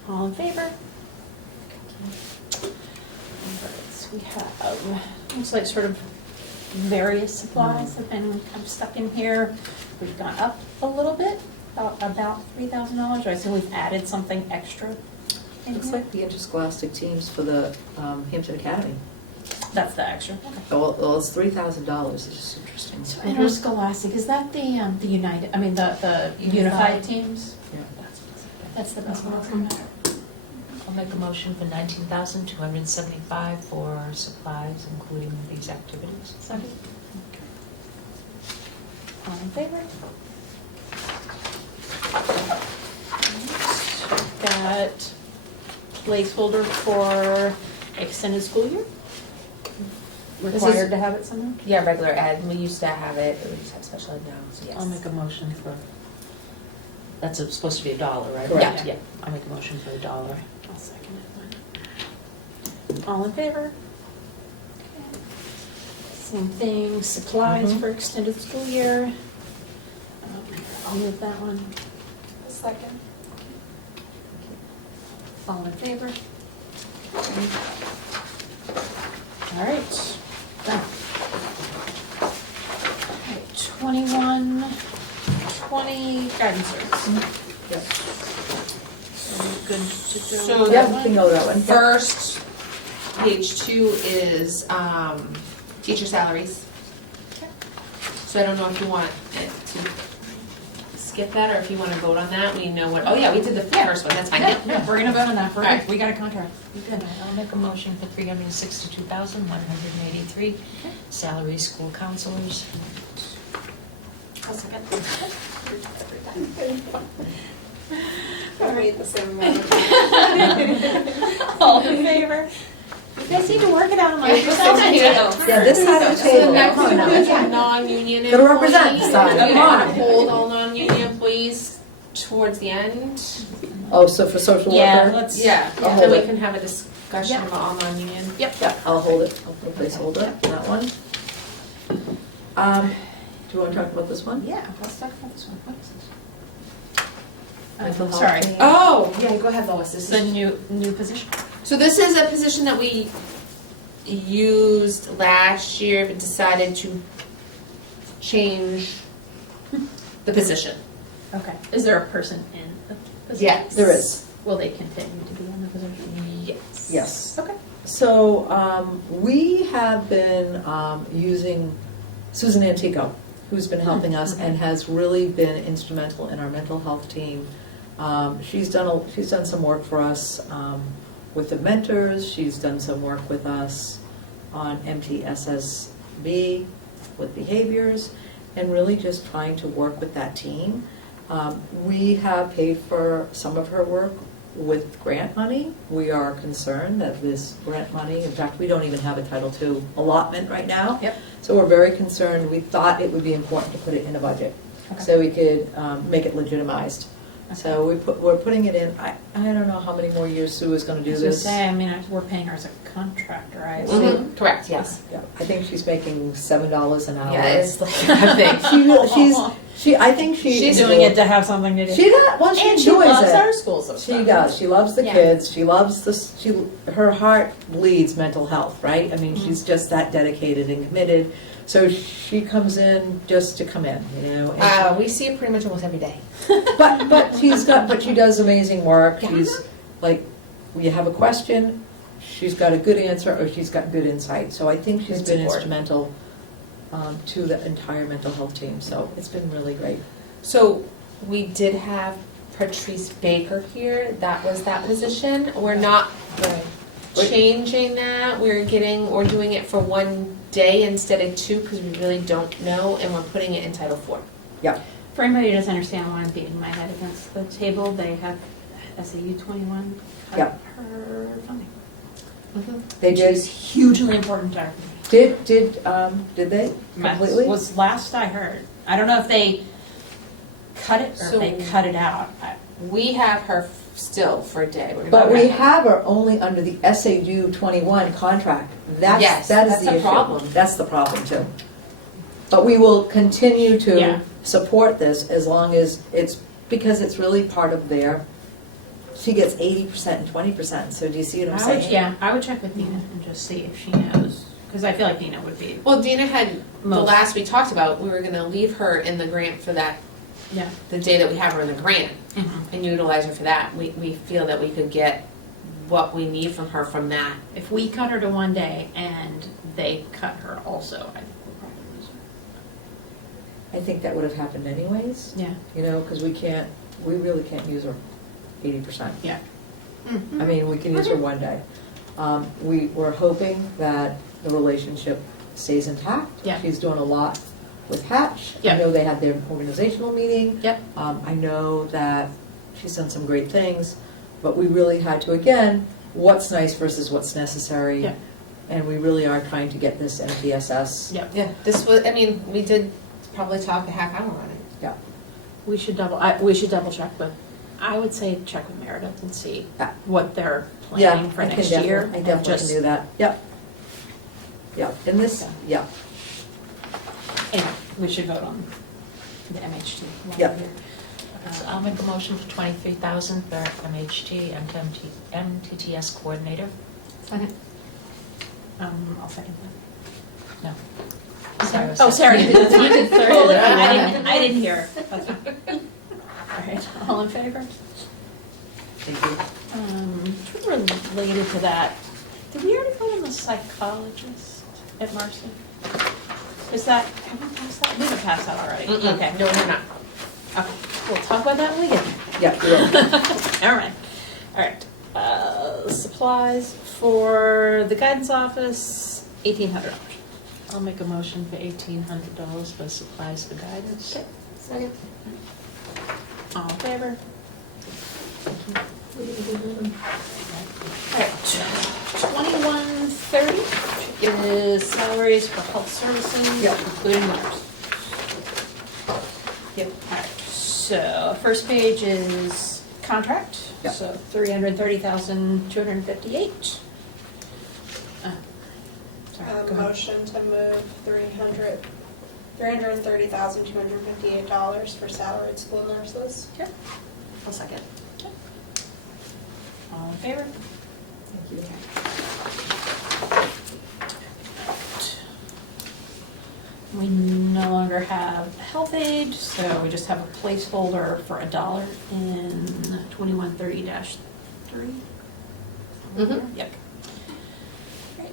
All in favor? Alright, we have, looks like sort of various supplies have been kind of stuck in here. We've gone up a little bit, about $3,000. I assume we've added something extra in looks here. like the interscholastic teams for the Hampton Academy. That's the extra. Okay. Well, it's $3,000, it's just interesting. So interscholastic, is that the United, I mean, the unified teams? Yeah. That's the best one. I'll make a motion for $19,275 for supplies, including these activities. Second. All in favor? Got placeholder for extended school year? This is- Required to have it somewhere? Yeah, regular ed, we used to have it, we just have special ed now, so yes. I'll make a motion for, that's supposed to be $1, right? Correct. Yeah, I'll make a motion for $1. I'll second it. All in favor? Okay. Same thing, supplies Mhm. for extended school year. I'll move that one. Second. All in favor? All right. Done. All right, 21, 20 guidance service. Yep. So we're good to go So with Yeah, that we one? can go that one. Yep. First, page 2 is teacher salaries. So I don't know if you want it to skip that, or if you want to vote on that. We know what, oh yeah, we did the first one, that's fine. Yeah, we're gonna vote on that. We're Alright. good. We got a contract. Good, I'll make a motion for 362,183 salary school counselors. I'll second. I made the same amount. All in favor? You guys need to work it out among yourselves. Yeah, this side of the So the table. next Come on one now. is non-union Gotta represent the employees. side. We're Come gonna on. hold all non-union employees towards the end. Oh, so for social worker? Yeah, let's. Yeah, I'll then hold we it. can have a discussion Yeah. about all non-union. Yeah, I'll hold it, I'll put a placeholder on that one. Do you want to talk about this one? Yeah, let's talk about this one. What is this? Mental health Sorry. team. Oh, yeah, go ahead, Lois. This It's a is, new position. so this is a position that we used last year, but decided to change the position. Okay. Is there a person in the position? Yes. There is, Will they continue to be in the position? Yes. yes. Okay. So, we have been using Susan Antico, who's been helping us and has really been instrumental in our mental health team. She's done some work for us with the mentors. She's done some work with us on MTSSB with behaviors, and really just trying to work with that team. We have paid for some of her work with grant money. We are concerned that this grant money, in fact, we don't even have a Title II allotment right now. Yep. So we're very concerned. We thought it would be important to put it in a budget, Okay. so we could make it legitimized. Okay. So we're putting it in. I don't know how many more years Sue is going to I do was gonna this. say, I mean, we're paying her as a contractor, I assume. Mhm, correct, yes. Yeah, I think she's making $7 an hour. Yeah, it's like a thing. I think She's she's doing it to have something to do. She does. Well, she And she enjoys loves it. our schools and She stuff. does. She loves the Yeah. kids. She loves her heart bleeds mental health, right? I mean, she's just that dedicated and committed. So she comes in just to come in, you know. And We see it pretty much almost every day. but she does amazing work. Yeah. She's like, when you have a question, she's got a good answer or she's got good insight. So I think she's Good been support. instrumental to the entire mental health team. So it's been really great. So we did have Patrice Baker here, that was that position. We're not changing that, we're doing it for one day instead of 2 because we really don't know, and we're putting it in Title IV. For anybody who doesn't understand why I'm beating my head against the table, they have SAU91 cut Yep. her funding. They Which did. is hugely important to our community. Did they completely? Was last I heard. I don't know if they cut it or if they So- cut it out. We have her still for a day. We're But gonna- we have her only under the SAU21 contract. Yes, That is that's the a issue. problem. That's the problem too. But we will continue to Yeah. support this as long as because it's really part of she gets 80% and 20%, so do you see what I'm saying? I would check with Dina and just see if she knows, because I feel like Dina would be. Well, Dina had, the Most. last we talked about, we were gonna leave her in the grant for that, Yeah. the day that we have her in the grant, and utilize her for that. We feel that we could get what we need from her from that. If we cut her to one day and they cut her also, I think we'll probably lose her. I think that would have happened anyways, Yeah. because we really can't use her 80%. Yeah. I mean, we can use her one day. We were hoping that the relationship stays intact. Yeah. She's doing a lot with Hatch. Yeah. I know they had their organizational meeting. Yep. I know that she's done some great things, but we really had to, again, what's nice versus what's necessary. Yeah. And we really are trying to get this MTSS. Yep. Yeah, this was, we did probably talk a half hour on it. We should double check with, I would say check with Meredith and see Yeah. what they're Yeah, planning for I can next definitely- year. I and definitely just- can do that. Yep. Yep, and this, Okay. yeah. anyway, we should vote on the MHT. while Yep. we're here. So I'll make a motion for 23,000 for MHT and MTTS coordinator. Second. I'll second that. No. Sarah Oh, Sarah did that. You did third. Well, I didn't hear. That's fine. All right, all in favor? Thank you. Related to that, did we already vote on the psychologist at Marcy? Is that, have we passed that? We haven't passed that already. Mm-mm. Okay. No, we're not. Okay, we'll talk about that when we get there. Yeah, you're right. All right, all right. Supplies for the guidance office, $1,800. I'll make a motion for $1,800 for supplies for guidance. Second. All in favor? All right, 2130 is salaries for health services, Yep. including nurse. Yep. All right, so first page is contract, Yep. so 330,258. Sorry, go ahead. Motion to move $330,258 for salaried school nurses. I'll second. All in favor? Thank you. We no longer have health aid, so we just have a placeholder for $1 in 2130-3. Mhm. Yep. Right.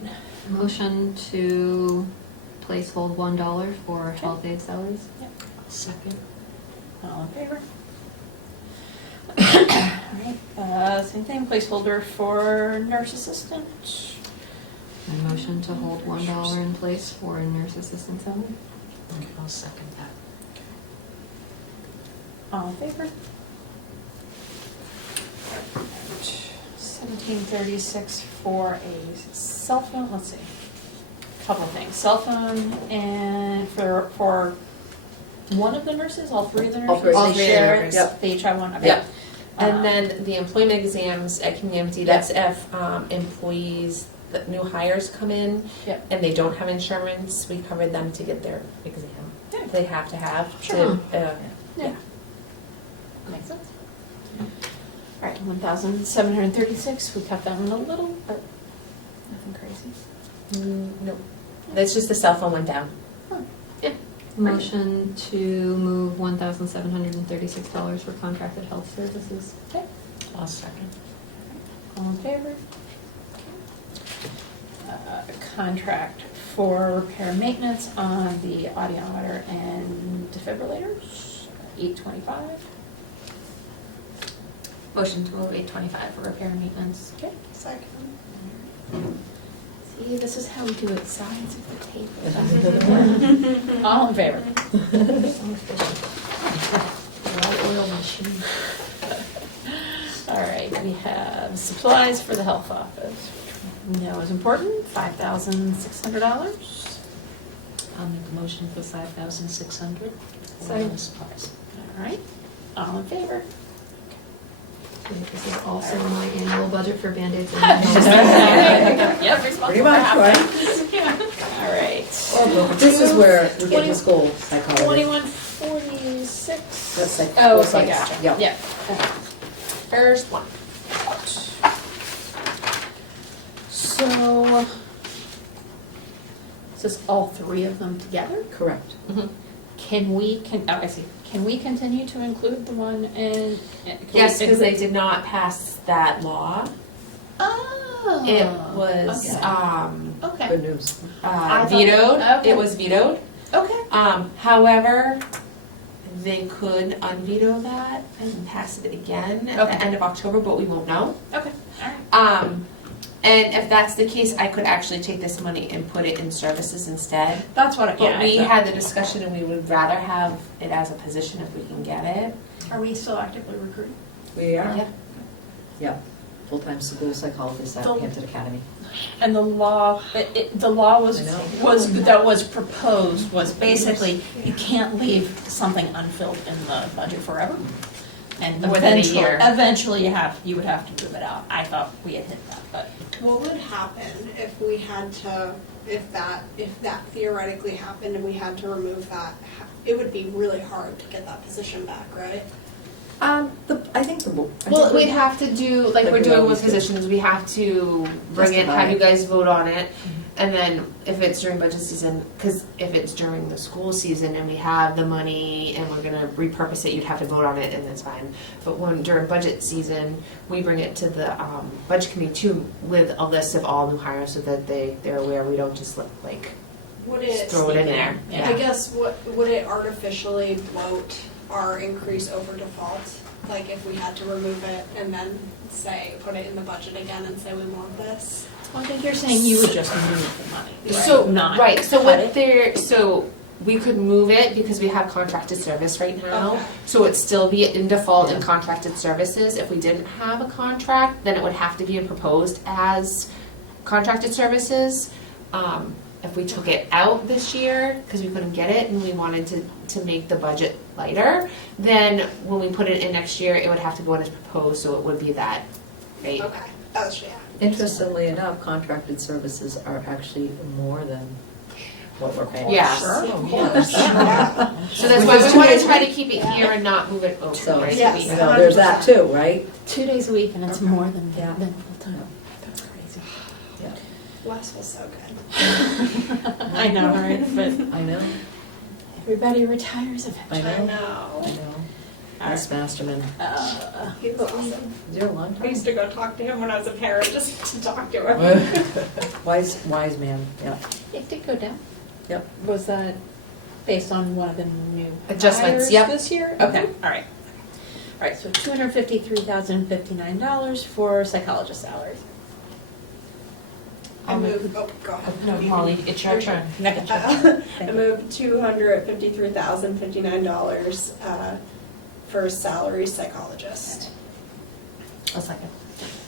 Motion to place hold $1 for health aid salaries. Second. All in favor? All right, same thing, placeholder for nurse assistant. And motion to hold $1 in place for a nurse assistant salary. I'll second that. All in favor? 1736 for a cell phone, let's see, couple of things. Cell phone and for one of the nurses, all three of the nurses? All three. All They three of share the it? nurses. Yep. They each have one, okay. Yep. And Um, then the employment exams at community, that's if employees, the new hires come in Yep. and they don't have insurance, we cover them to get their exam. Yeah. They have to have. Sure. Yeah. Makes sense. All right, 1,736, we cut that one a little, but nothing crazy. No, that's just the cell phone went down. Motion to move $1,736 for contracted health services. I'll second. All in favor? Contract for repair and maintenance on the audiometer and defibrillators, $825. Motion to move 825 for repair and maintenance. Okay. Second. See, this is how we do it, sides of the table. All in favor? Well-oiled machine. All right, we have supplies for the health office. We know is important, $5,600. I'll make a motion for 5,600 for Second. supplies. All right, all in favor? This is also my annual budget for Band-Aids and Yep, responsible Pretty for much, half right? that. All right. This is where we get to school psychology. 2146. That's like Oh, school okay, psych. gotcha. Yep. Yeah. First one. So, is this all three of them together? Correct. Can we continue to include the one in? Yes, because they did not pass that law. Oh. It was, Okay. Okay. Good news. I thought- vetoed. okay. It was vetoed. Okay. However, they could unveto that and pass it again at Okay. the end of October, but we won't know. Okay, all right. And if that's the case, I could actually take this money and put it in services instead. That's what, But we had the discussion and we would rather have it as a position if we can get it. Are we still actively recruiting? We are. Yeah. Yep. Full-time school psychologist at The- Hampton Academy. And the law, the law I know. that was proposed was basically, you can't leave something unfilled in the budget forever. And Within a year. eventually you would have to move it out. I thought we had hit that, but. What would happen if we had to, if that theoretically happened and we had to remove that? It would be really hard to get that position back, right? I think the. Well, we'd have to do, like Like we're we doing always with do. positions, we have to bring it, Justify have you it. guys vote on it. And then if it's during budget season, because if it's during the school season and we have the money and we're gonna repurpose it, you'd have to vote on it and that's fine. But when during budget season, we bring it to the budget committee too with a list of all new hires so that they're aware, we don't just like Would just it, throw it in there. I guess, would it artificially bloat our increase over default? Like if we had to remove it and then say, put it in the budget again and say we want this? Well, I think you're saying you would just move the money, right? So, Not right, so cut what it. so we could move it because we have contracted service right now. Okay. So it'd still be in default in contracted services. If we didn't have a contract, then it would have to be proposed as contracted services. If we took it out this year, because we couldn't get it and we wanted to make the budget lighter, then when we put it in next year, it would have to go in as proposed, so it would be that, right? Okay, that's, yeah. Interestingly enough, contracted services are actually more than what we're paying. Yeah. Sure. Yeah. So that's Which why is we two want to days try to keep it here and not move it over, So, right? Yes. you know, there's that too, right? 2 days a week and it's more than Yeah. full-time. That's crazy. Wes was so good. I know, right? But I know, everybody retires eventually. I I know, know. I know. Miss Masterman. He was awesome. Is there a long I time? used to go talk to him when I was a parent, just to talk to him. Wise man, yeah. It did go down. Yep. Was that based on one of the new Adjustments, hires yep. this year? Okay, all right. All right, so $253,059 for psychologist salaries. I moved, oh, go ahead. No, Molly, it's your turn. I moved $253,059 for salary psychologist. A second.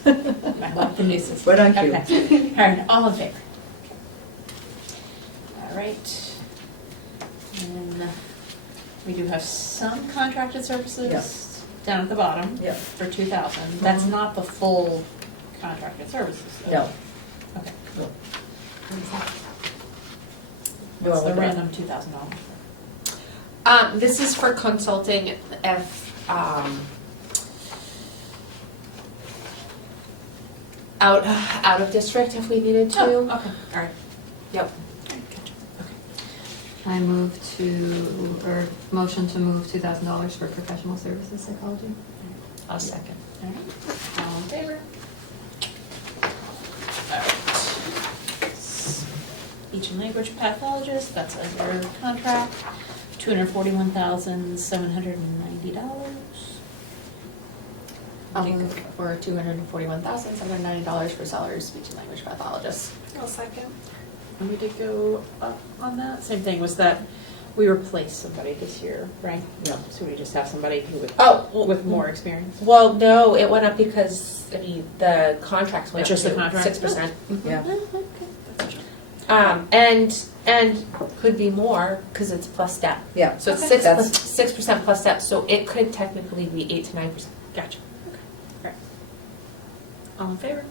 I love the new system. Right on cue. Okay. All right, all in favor? All right. And we do have some contracted services down at the bottom Yep. for 2,000. That's Mhm. not the full contracted services. though. No. Okay. No. What's Well, the with that- random $2,000? This is for consulting if, out of district if we needed to. Oh, okay, all right. Yep. I move to, or motion to move $2,000 for professional services psychology. I'll second. All right, all in favor? All right. Speech and language pathologist, that's under contract, $241,790. I'll move for $241,790 for salary speech and language pathologist. I'll second. And we did go up on that, same thing, was that we replaced somebody this year, right? Yeah. So we just have somebody who would, Oh, with more experience. well, no, it went up because, I mean, the contracts went up Just the to contract? 6%. Yeah. And could be more because it's plus step. Yeah. So it's Okay. 6% plus step, so it could technically be 8 to 9%. Gotcha, okay, all right. All in favor?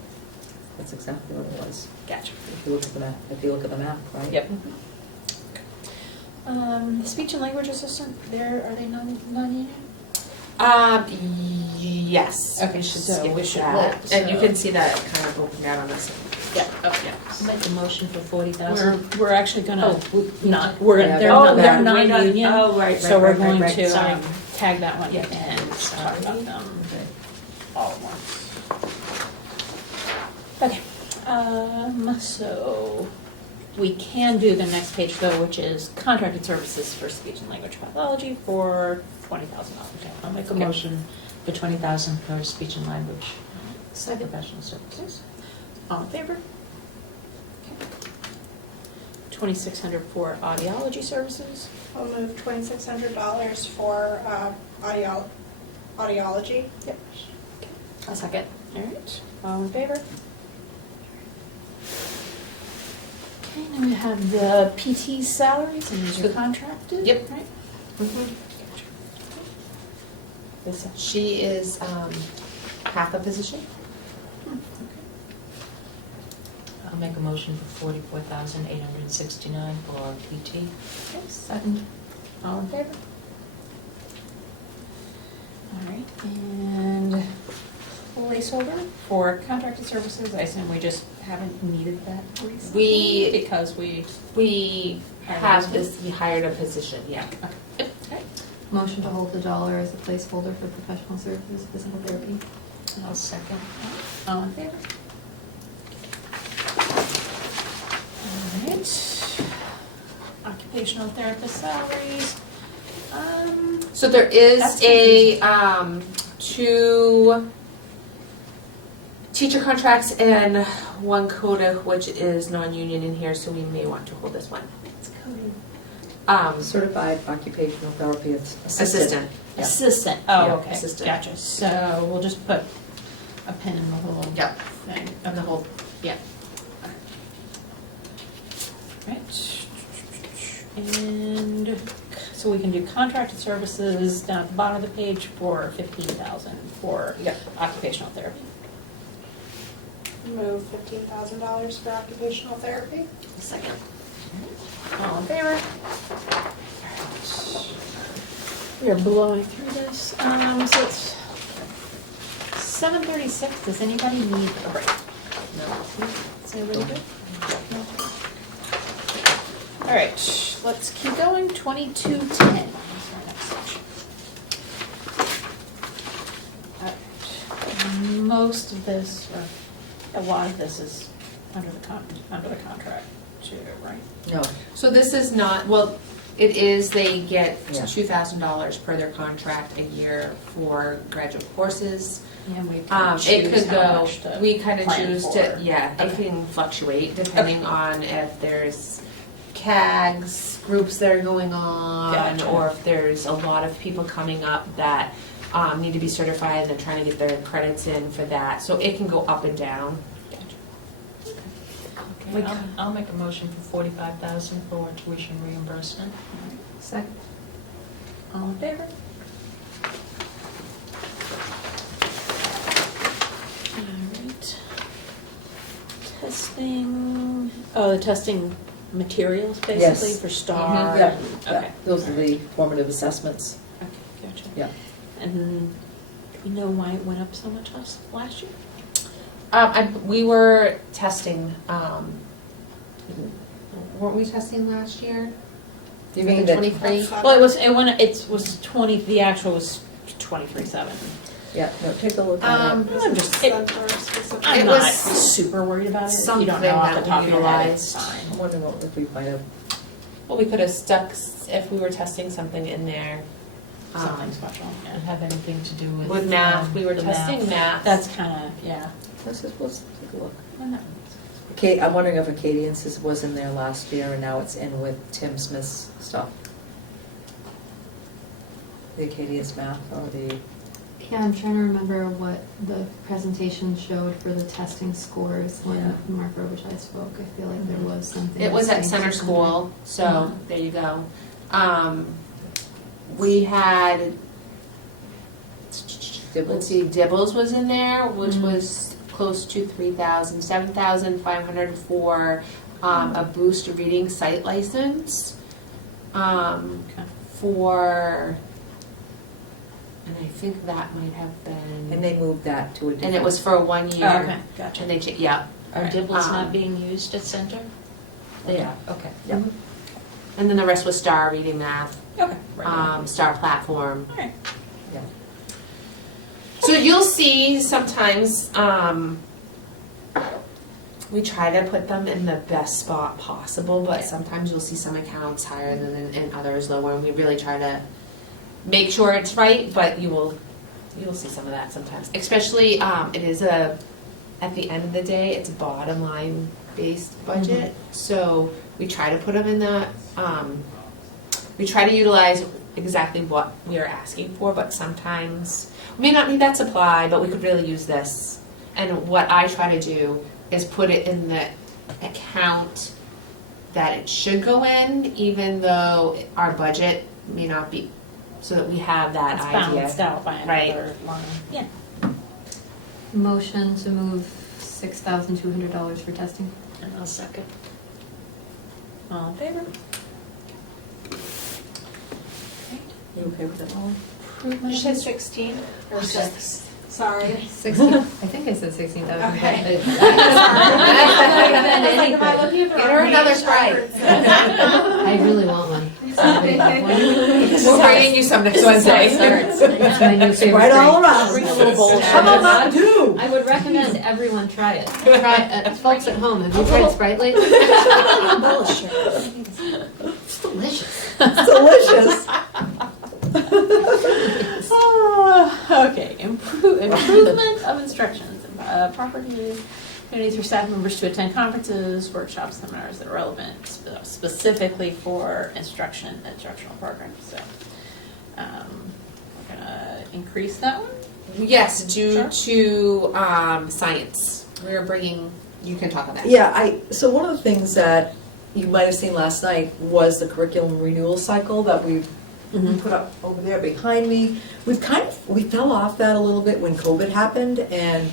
That's exactly what it was. Gotcha. If you look at the map, right? Yep. The speech and language assistant, are they non-union? Yes. Okay, We should so skip we should that. roll, And you so- can see that kind of broken down on this. Yeah, oh, yeah. Make a motion for 40,000. We're actually gonna, Oh, not, we're gonna, Yeah, they're oh, not, they're that- non-union. Oh, right, So we're going right. to Sorry. tag that one Yeah. and talk about them Okay. all at once. Okay, so we can do the next page though, which is contracted services for speech and language pathology for $20,000. I'll make a Okay. motion for 20,000 for speech and language professional services. All in favor? Okay. 2,600 for audiology services. I'll move $2,600 for audiology. Yep. A second. All right, all in favor? Okay, then we have the PT salaries, and these are contracted? Yep. Right? Lisa? She is half a position. I'll make a motion for $44,869 for PT. Okay, second. All in favor? All right, and placeholder for contracted services, I assume we just haven't needed that recently? Because we hired a position, yeah. okay. Motion to hold the dollar as a placeholder for professional services, physical therapy. I'll second. All in favor? All right. Occupational therapist salaries. So there is That's a 2 teacher contracts and 1 CODA, which is non-union in here, so we may want to hold this one. Certified occupational therapy Assistant. Yeah. Assistant, oh, Yeah, okay, assistant. gotcha. So we'll just put a pin in the whole Yep. thing. And the whole, yeah. Right. And so we can do contracted services down at the bottom of the page for 15,000 for Yep. occupational therapy. Move $15,000 for occupational therapy. Second. All in favor? We are blowing through this. So it's 7:36. Does anybody need a break? No. Is everybody good? No. All right, let's keep going. 2210 is our next section. All right. Most of this, or a lot of this, is under the contract too, right? No, So this is not, well, it is, they get Yeah. $2,000 per their contract a year for graduate courses. And we It choose could how go, much to we kind of plan choose for. to, yeah, it Okay. can fluctuate depending on if there's CAGs groups that are going on, Gotcha. or if there's a lot of people coming up that need to be certified and they're trying to get their credits in for that. So it can go up and down. Okay, I'll make a motion for $45,000 for tuition reimbursement. Second. All in favor? All right. Testing, the testing materials basically Yes. for STAR? Yeah, and- yeah, Okay. those are the formative assessments. Okay, gotcha. Yeah. And do we know why it went up so much last year? We were testing, weren't we testing last year? You mean that- 23? Well, it was 20, the actual was 23.7. Yeah, no, take a look at it. I'm just, Center specific. I'm It not was super worried about it. If you something don't know off that the top of we your head, it's utilized. fine. I'm wondering what, if we might have, Well, we could have stuck, if we were testing something in there. Something special, Does yeah. it have anything to do with? With math, we were the testing math. That's kind of, yeah. let's take a look. I know. Kate, I'm wondering if Acadians was in there last year and now it's in with Tim Smith's stuff. The Acadians math or the, Yeah, I'm trying to remember what the presentation showed for the testing scores when Yeah. Mark Robichaud I spoke. I feel like there was something. It was at saying center 600. school, so there you go. We had, let's see, Dibbles was in there, which was close to 3,000, 7,500 for a boost reading site license. For, and I think that might have been, and they moved that to a different. and it was for 1 year. Oh, okay, gotcha. And they, yeah, Are dibbles Um, not being used at center? They are, okay. Yeah. and then the rest was STAR reading math, Okay. Right. STAR platform. All right. Yeah. So you'll see sometimes, we try to put them in the best spot possible, but sometimes you'll see some accounts higher than and others lower, and we really try to make sure it's right, but you'll see some of that sometimes. Especially, it is at the end of the day, it's a bottom line based budget, so we try to put them in the, we try to utilize exactly what we are asking for, but sometimes we may not need that supply, but we could really use this. And what I try to do is put it in the account that it should go in, even though our budget may not be so that we have that It's idea. balanced out by Right. another line. Yeah. Motion to move $6,200 for testing. And I'll second. All in favor? You okay with that, Molly? Did you say 16 or 6? Sorry. 16. I think I said 16,000. Okay. Get her another Sprite. I really want one. We're bringing you some next Wednesday. It's my new favorite Right all drink. around. Bring a little bowl. How about Mountain Dew? I would recommend everyone try it. Folks at home, have you tried Sprite lately? It's delicious. It's delicious. Okay, improvement of instructions, property, community through staff members to attend conferences, workshops, seminars that are relevant specifically for instructional programs, so. We're gonna increase that one. Yes, due Sure. to science. We're bringing, you can talk on that. Yeah, so one of the things that you might have seen last night was the curriculum renewal cycle that we've put up over there behind me. We fell off that a little bit when COVID happened, and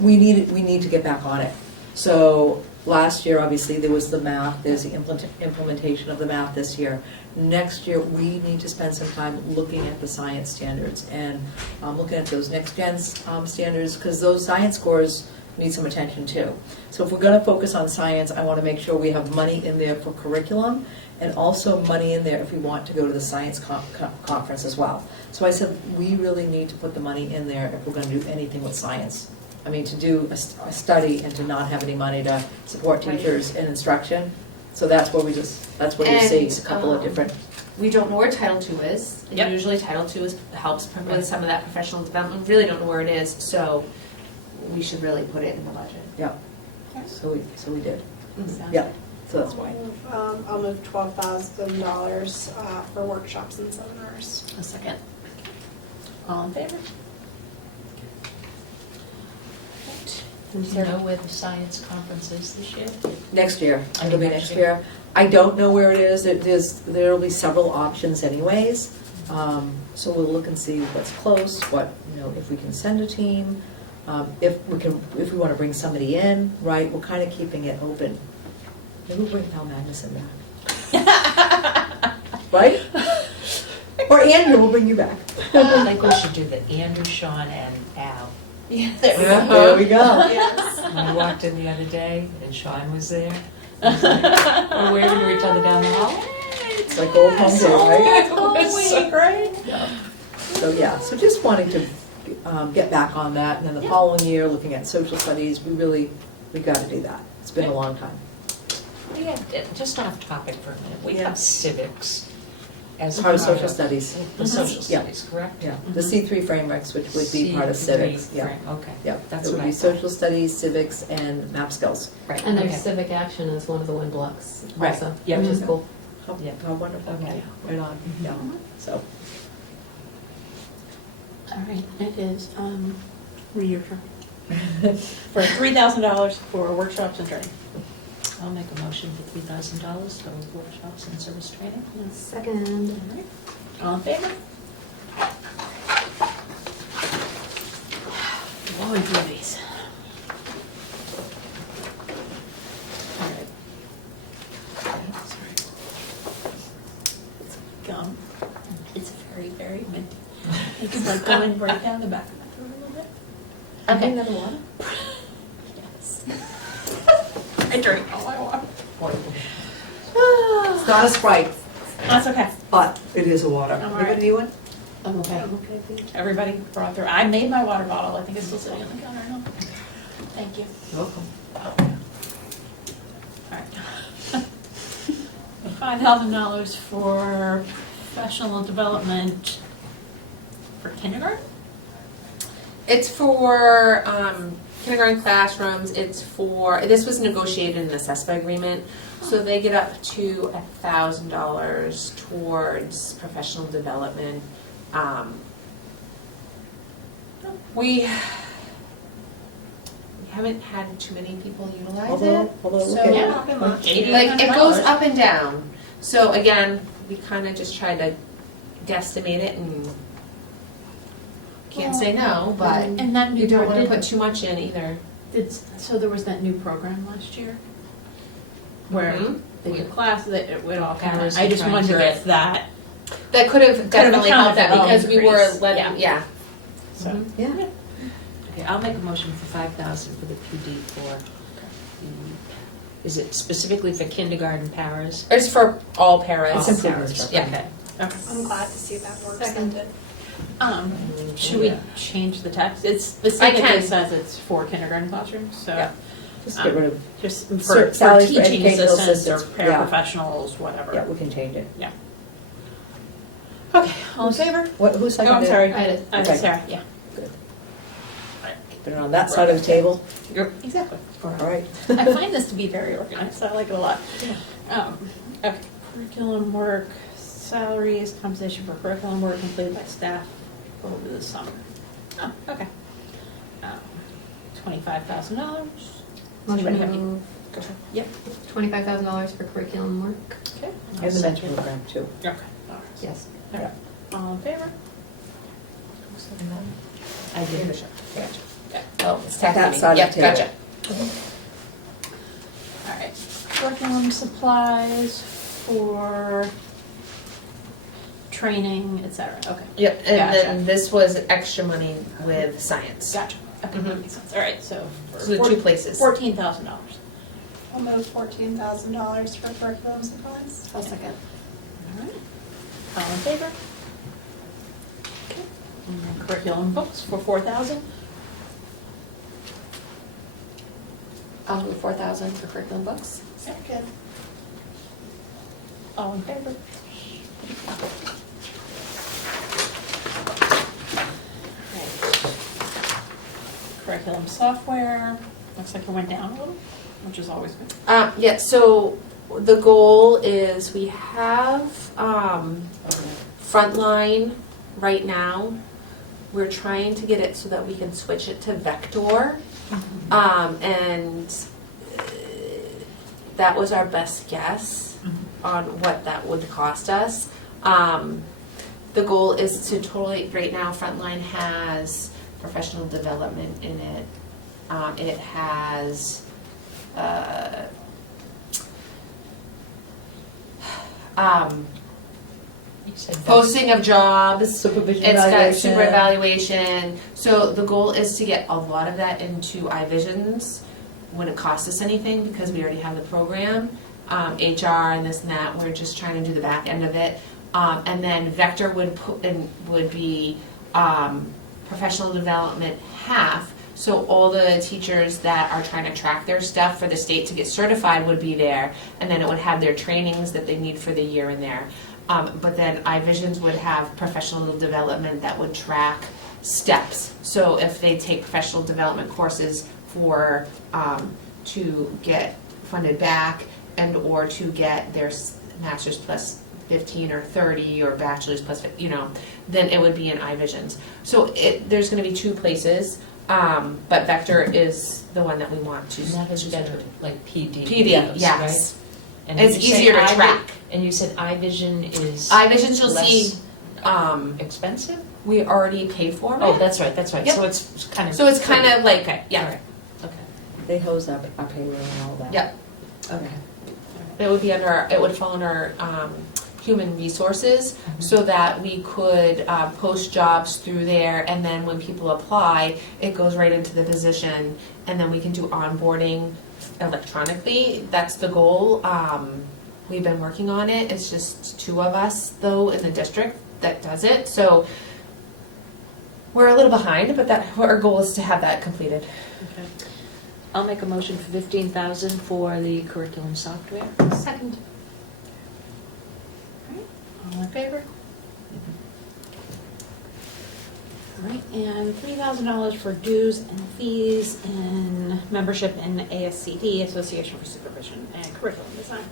we need to get back on it. So last year, obviously, there was the math, there's the implementation of the math this year. Next year, we need to spend some time looking at the science standards and looking at those next gen standards, because those science scores need some attention too. So if we're gonna focus on science, I wanna make sure we have money in there for curriculum, and also money in there if we want to go to the science conference as well. So I said, we really need to put the money in there if we're gonna do anything with science. I mean, to do a study and to not have any money to support teachers in instruction. So that's where you see a couple of different. We don't know where Title II is. And Yep. usually Title II helps with some of that professional development. We really don't know where it is, so we should really put it in the budget. Yeah, so we did. Sounds Yeah, so that's why. I'll move $12,000 for workshops and seminars. A second. All in favor? Do you know where the science conference is this year? Next year, I it'll mean, be next next year. I don't know where it is, there'll be several options anyways. So we'll look and see what's close, if we can send a team, if we wanna bring somebody in, right, we're kinda keeping it open. Maybe we'll bring Pal Magnuson back. Right? Or Andrew, we'll bring you back. I think we should do the Andrew, Sean, and Al. There we go. Yes. I walked in the other day, and Sean was there. I was like, we're waving to each other down the hall. It's like old home day, right? Oh, week, right? So just wanting to get back on that, and then the following year, looking at social studies, we gotta do that. It's been a long time. We have, just off topic for a minute, we have civics as Part of social studies. The social Yeah. studies, correct? Yeah, the C3 frameworks, which would be part of civics, C3 yeah. frame, Okay. Yeah, That's it would what be I thought. social studies, civics, and map skills. Right. And there's okay. civic action as one of the wind blocks Right. also, Yeah. which is cool. Yeah. How wonderful. Okay. Right on, yeah, so. All right, it is, your turn. For $3,000 for workshops and training. I'll make a motion for $3,000 for workshops and service training. Second. All right. All in favor? Blowing through these. All right. Sorry. It's gum. It's very, very minty. It's like going right down the back of my throat a little bit. Okay. Another water? Yes. I drink all I want. It's not a Sprite, That's okay. but it is a water. I'm all Anybody right. need one? I'm okay. Everybody brought their, I made my water bottle. I think it's still sitting on the counter now. Thank you. Welcome. All right. $5,000 for professional development for kindergarten? It's for kindergarten classrooms, this was negotiated in the CESPA agreement, so they get up to $1,000 towards professional development. We haven't had too many people utilize it. Although, look So, at Yeah. Not been much. like, it goes up and down. So again, we kind of just try to guesstimate it and can't say no, but And that new you don't want to did- put too much in either. So there was that new program last year where Mhm. they did classes, it would all kind Parents of, I are just trying to wonder get- if that, That could have definitely helped that accounted for because we were increase. letting, yeah. so. Yeah. Okay, I'll make a motion for 5,000 for the PD for, is it specifically for kindergarten paras? It's for all paras. It's improvements. Yeah. Okay. Okay. I'm glad to see that more Second. extended. Should we change the text? It specifically can. says it's for kindergarten classrooms, so. Yeah. Just get rid of, Just for salaries for teaching educational assistants or assistants, yeah. paraprofessionals, whatever. yeah, we can change it. Okay, all in favor? What, who Oh, seconded I'm it? sorry. I did. Okay, Okay. Sarah, yeah. Put it on that side of the table. Exactly. All right. I find this to be very organized, I like it a lot. Okay, curriculum work, salaries, compensation for curriculum work completed by staff over the summer. Oh, okay. $25,000. Motion Anybody to have any- move Go ahead. Yep, $25,000 for curriculum work. okay. And the mentor program too. Okay, all right. Yes. Yeah. All in favor? I did. Gotcha. Oh, it's That tax side of Yep, the table. gotcha. All right, curriculum supplies for training, et cetera, okay. Yep, and Gotcha. then this was extra money with science. Gotcha, okay, that Mhm. makes sense, all right, so. for So the two places. $14,000. I'll move $14,000 for curriculum supplies. I'll second. All right, all in favor? Okay. And then curriculum books for 4,000. I'll move 4,000 for curriculum books. Second. All in favor? Okay. Curriculum software, looks like it went down a little, which is always good. Yeah, so the goal is we have Frontline right now. We're trying to get it so that we can switch it to Vector. And that was our best guess on what that would cost us. The goal is to totally, right now Frontline has professional development in it. It has You said that. posting of jobs. Supervision It's got evaluation. super evaluation. So the goal is to get a lot of that into iVisions. Wouldn't cost us anything because we already have the program. HR and this and that, we're just trying to do the back end of it. And then Vector would be professional development half. So all the teachers that are trying to track their stuff for the state to get certified would be there. And then it would have their trainings that they need for the year in there. But then iVisions would have professional development that would track steps. So if they take professional development courses for, to get funded back and or to get their master's plus 15 or 30 or bachelor's plus, then it would be in iVisions. So there's gonna be two places, but Vector is the one that we want to. And that has better, like PD. PD, videos, yes. right? And It's you say easier to iVi- track. And you said iVision is iVisions, you'll less see, expensive? we already paid for it. Oh, that's right, that's right. Yep. So it's kind of. So it's kind of like, Okay, yeah. all right, okay. They hose up our payroll and all that. Yep. Okay. It would be it would fall under human resources, so that we could post jobs through there, and then when people apply, it goes right into the position, and then we can do onboarding electronically. That's the goal. We've been working on it. It's just two of us, though, in the district that does it, so we're a little behind, but our goal is to have that completed. Okay. I'll make a motion for 15,000 for the curriculum software. Second. All in favor? All right, and $3,000 for dues and fees and membership in ASCD, Association for Supervision and Curriculum Design.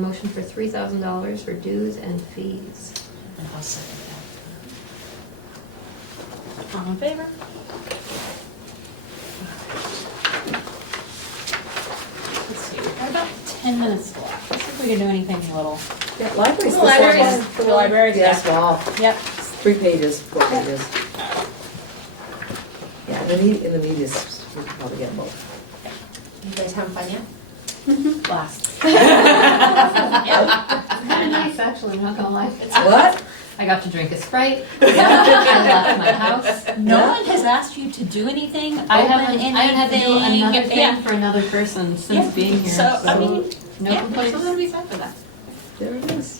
Motion for $3,000 for dues and fees. And I'll second that. All in favor? Let's see, we've got about 10 minutes left. Let's see if we can do anything a little Yeah, libraries. The libraries. For the library, Yes, yeah. wow, Yep. 3 pages, 4 pages. Yeah, in the media, we can probably get both. You guys having fun yet? Blast. Nice, actually, I'm not gonna lie. What? I got to drink a Sprite. I left my house. No one has asked you to do anything, I open haven't had to do anything. another Yeah. thing for another person Yeah. since being here, So, I mean, no yeah, complaints. so that'll be fun for that. There it is.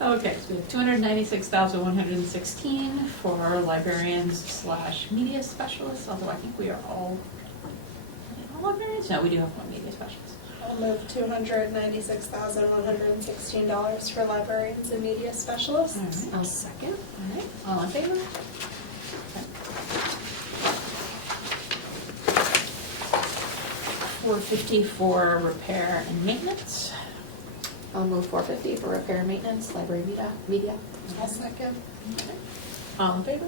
Okay, so we have 296,116 for librarians/media specialists, although I think we are all librarians? No, we do have one media specialist. I'll move $296,116 for librarians and media specialists. All right, I'll second. all right, all in favor? Okay. 450 for repair and maintenance. I'll move 450 for repair and maintenance, library media. I'll second. All in favor?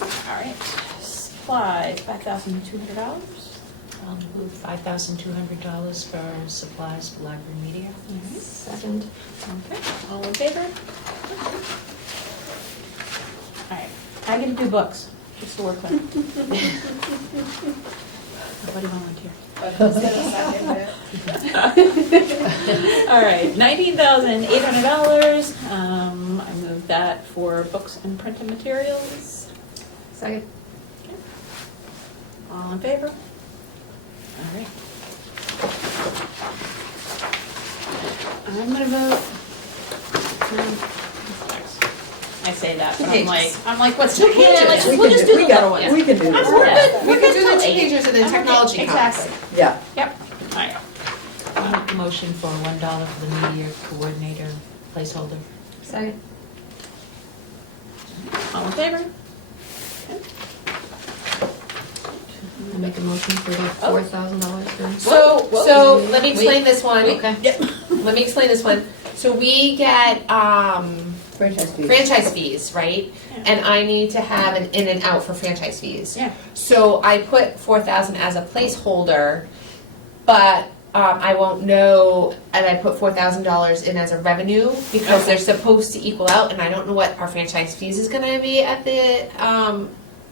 All right, supplies, $5,200. I'll move $5,200 for supplies for library media. Second. Okay, all in favor? All right, I get to do books, just to work with. Nobody volunteer. But who's gonna second it? All right, $19,800. I moved that for books and printed materials. Second. All in favor? All right. I'm gonna vote. I say that, but I'm like, what's two pages? Like, we'll just do the little ones. We can do this. We're yeah. good. We could do the till 2 8. pagers and then I'm technology okay, comes. Exactly. Yeah, Yep. All right. I'll make a motion for $1 for the media coordinator placeholder. Second. All in favor? I make a motion for the $4,000 for. So let me explain this one. Okay. Let me explain this one. So we get franchise fees. franchise fees, right? Yeah. And I need to have an in and out for franchise fees. Yeah. So I put 4,000 as a placeholder, but I won't know, and I put $4,000 in as a revenue because they're supposed to equal out, and I don't know what our franchise fees is gonna be at the,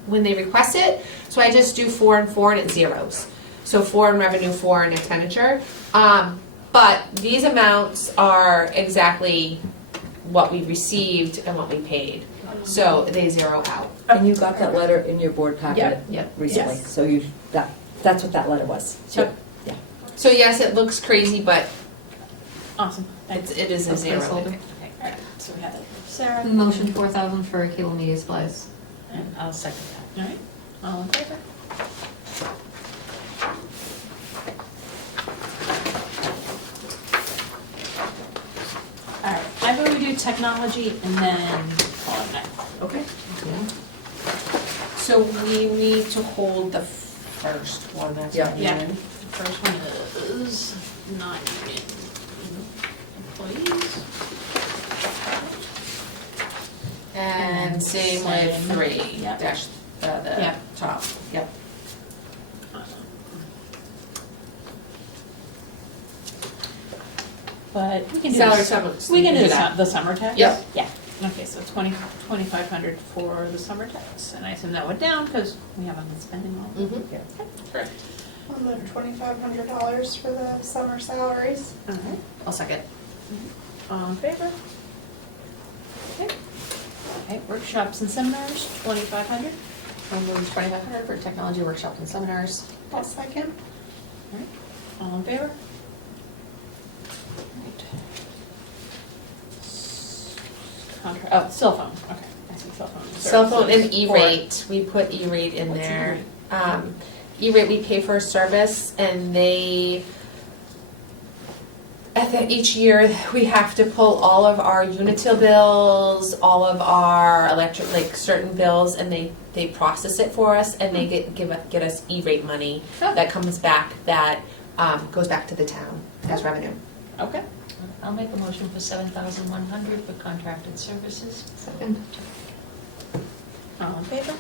when they request it. So I just do 4 and 4 and it zeros. So 4 in revenue, 4 in expenditure. But these amounts are exactly what we received and what we paid. So they zero out. And you got that letter in your board packet Yep. recently, Yes. so that's what that letter was. So, So yes, it looks crazy, but awesome. Thanks. it is a zero. Placeholder. Okay, all right, so we have it. Sarah, Motion 4,000 for cable media supplies. And I'll second that. all right, all in favor? All right, I vote we do technology and then call it night. Okay. So we need to hold the first one, that's Yeah. what Yeah. I mean. First one is non-union employees. And same with Same. 3, Yep. dash, the Yep. top, yep. But we can do Salary this- summons. We can do that. the summer tax? Yep. Yeah, okay, so 2,500 for the summer tax, and I assume that went down because we haven't been spending all. Mhm. Correct. I'll move $2,500 for the summer salaries. All right, I'll second. all in favor? Okay. Okay, workshops and seminars, 2,500. I'll move 2,500 for technology workshop and seminars. I'll second. All in favor? Contract, oh, cell phone, okay, I see cell phone. Cell phone and services. E-rate, we put E-rate in What's there. E-rate, we pay for a service and they, each year, we have to pull all of our Unitil bills, all of our electric, like certain bills, and they process it for us and they get us E-rate money Oh. that comes back, that goes back to the town as revenue. Okay, I'll make a motion for $7,100 for contracted services. Second. all in favor?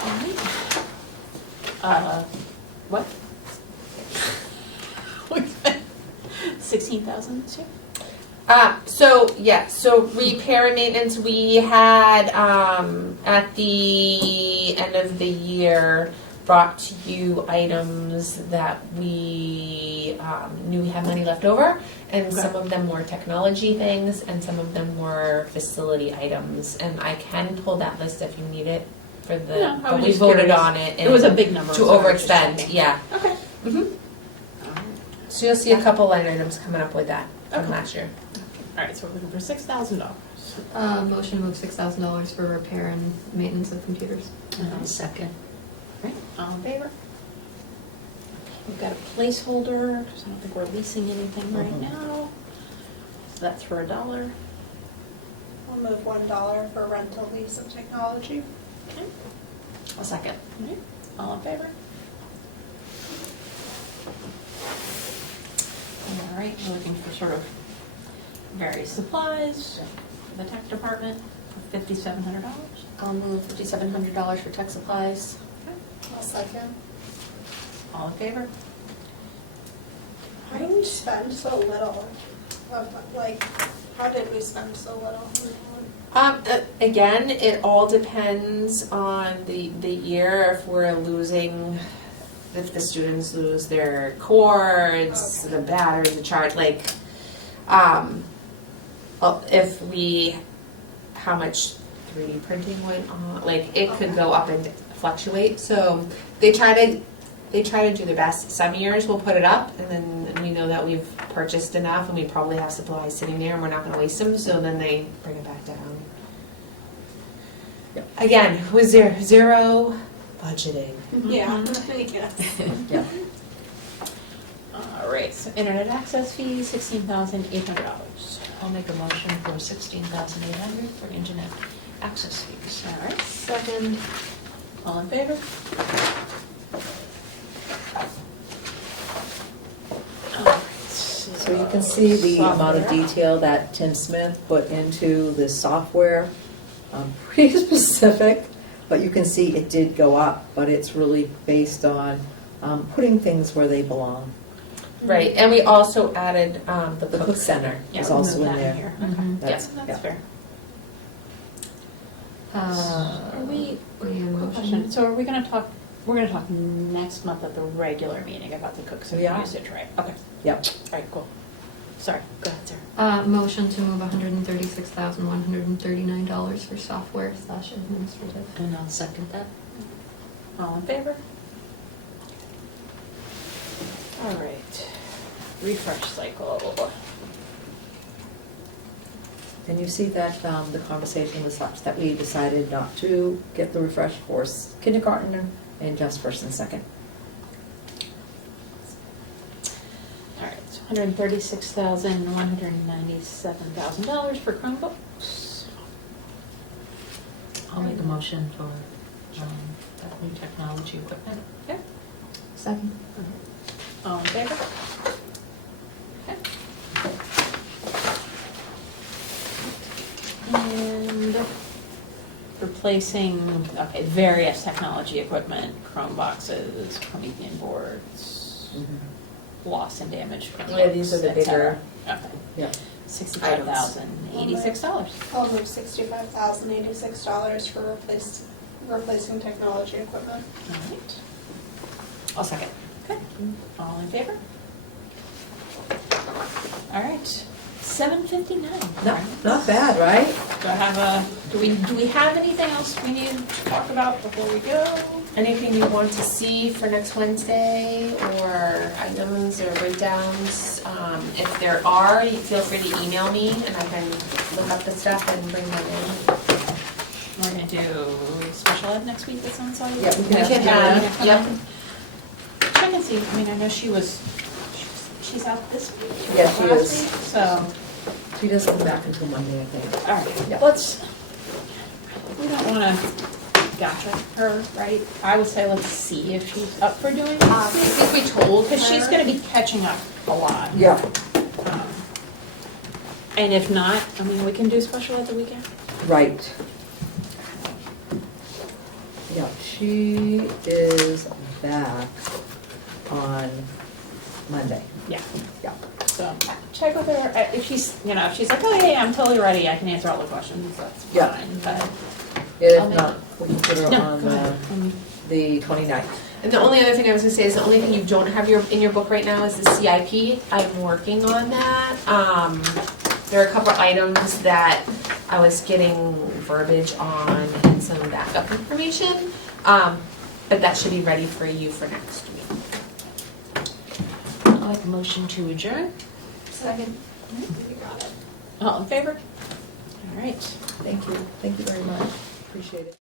All right. What? We spent 16,000 this year? So repair and maintenance, we had, at the end of the year, brought to you items that we, knew we had money left over. And Okay. some of them were technology things and some of them were facility items. And I can pull that list if you need it for the, No, I but was we just voted curious. on it. It was a big number. To so I was just overexpend, checking. yeah. Okay. So you'll see a couple line items coming up with that from Okay. last year. All right, so we're looking for $6,000. Motion to move $6,000 for repair and maintenance of computers. Second. Right, all in favor? We've got a placeholder, because I don't think we're leasing anything right now. So that's for $1. I'll move $1 for rental lease of technology. Okay, A second. all right, all in favor? All right, we're looking for sort of various supplies for the tech department for $5,700. I'll move $5,700 for tech supplies. I'll second. All in favor? How did we spend so little? How did we spend so little? Again, it all depends on the year, if we're losing, if the students lose their cords, the battery, the charge, if we, how much 3D printing went on, it could go up and fluctuate, so they try to do their best. Some years we'll put it up, and then we know that we've purchased enough, and we probably have supplies sitting there, and we're not gonna waste them, so then they bring it back down. Yep. Again, with zero budgeting. Yeah, yes. Yeah. All right, so internet access fees, $16,800. I'll make a motion for $16,800 for internet access fees. All right, second. All in favor? All right, So you can see the amount of software. detail that Tim Smith put into the software. Pretty specific, but you can see it did go up, but it's really based on putting things where they belong. Right, and we also added the The Cook Center Yeah, is we'll also move in that there. here. Mhm. Okay. Yeah, That's- that's yeah. fair. Are we, And quick question, motion. so are we gonna talk, we're gonna talk next month at the regular meeting about the Cook Center We are. usage, right? Okay, Yep. all right, cool. Sorry, go ahead, Sarah. Motion to move $136,139 for software/administrative. And I'll second that. All in favor? All right, refresh cycle. And you see that the conversation was such that we decided not to get the refresh for kindergarten and just first and second. All right, so $136,197,000 for Chromebooks. I'll make a motion for that new technology equipment. Okay, Second. all in favor? Okay. And replacing, okay, various technology equipment, Chromeboxes, Promethean boards, loss and damage from Yeah, these are the books, et cetera. bigger- Okay, Yeah. $65,086. I'll move $65,086 for replacing technology equipment. All right, I'll second. okay, all in favor? All right, 7:59. Not bad, right? Do I have do we have anything else we need to talk about before we go? Anything you want to see for next Wednesday, or items or breakdowns? If there are, you feel free to email me and I can look up the stuff and bring them in. We're gonna do special ed next week, it sounds like. Yeah, we We can can have. have, yep. Check and see, I mean, I know she's out this week. Yeah, she last is. week, So, She doesn't come back until Monday, I think. all right, Yeah. we don't wanna gotcha her, right? I would say let's see if she's up for doing I this, think we told because she's her. gonna be catching up a lot. Yeah. And if not, I mean, we can do special ed the weekend. Right. Yeah, she is back on Monday. Yeah. Yeah. So check with her. If she's, if she's like, oh yeah, I'm totally ready, I can answer all the questions, that's Yeah. fine, but. If not, we can put her No, on go ahead. the 29th. And the only other thing I was gonna say is the only thing you don't have in your book right now is the CIP. I'm working on that. There are a couple items that I was getting verbiage on and some backup information. But that should be ready for you for next week. I'd like a motion to adjourn. Second. You got it. All in favor? All right. Thank you very much. Appreciate it.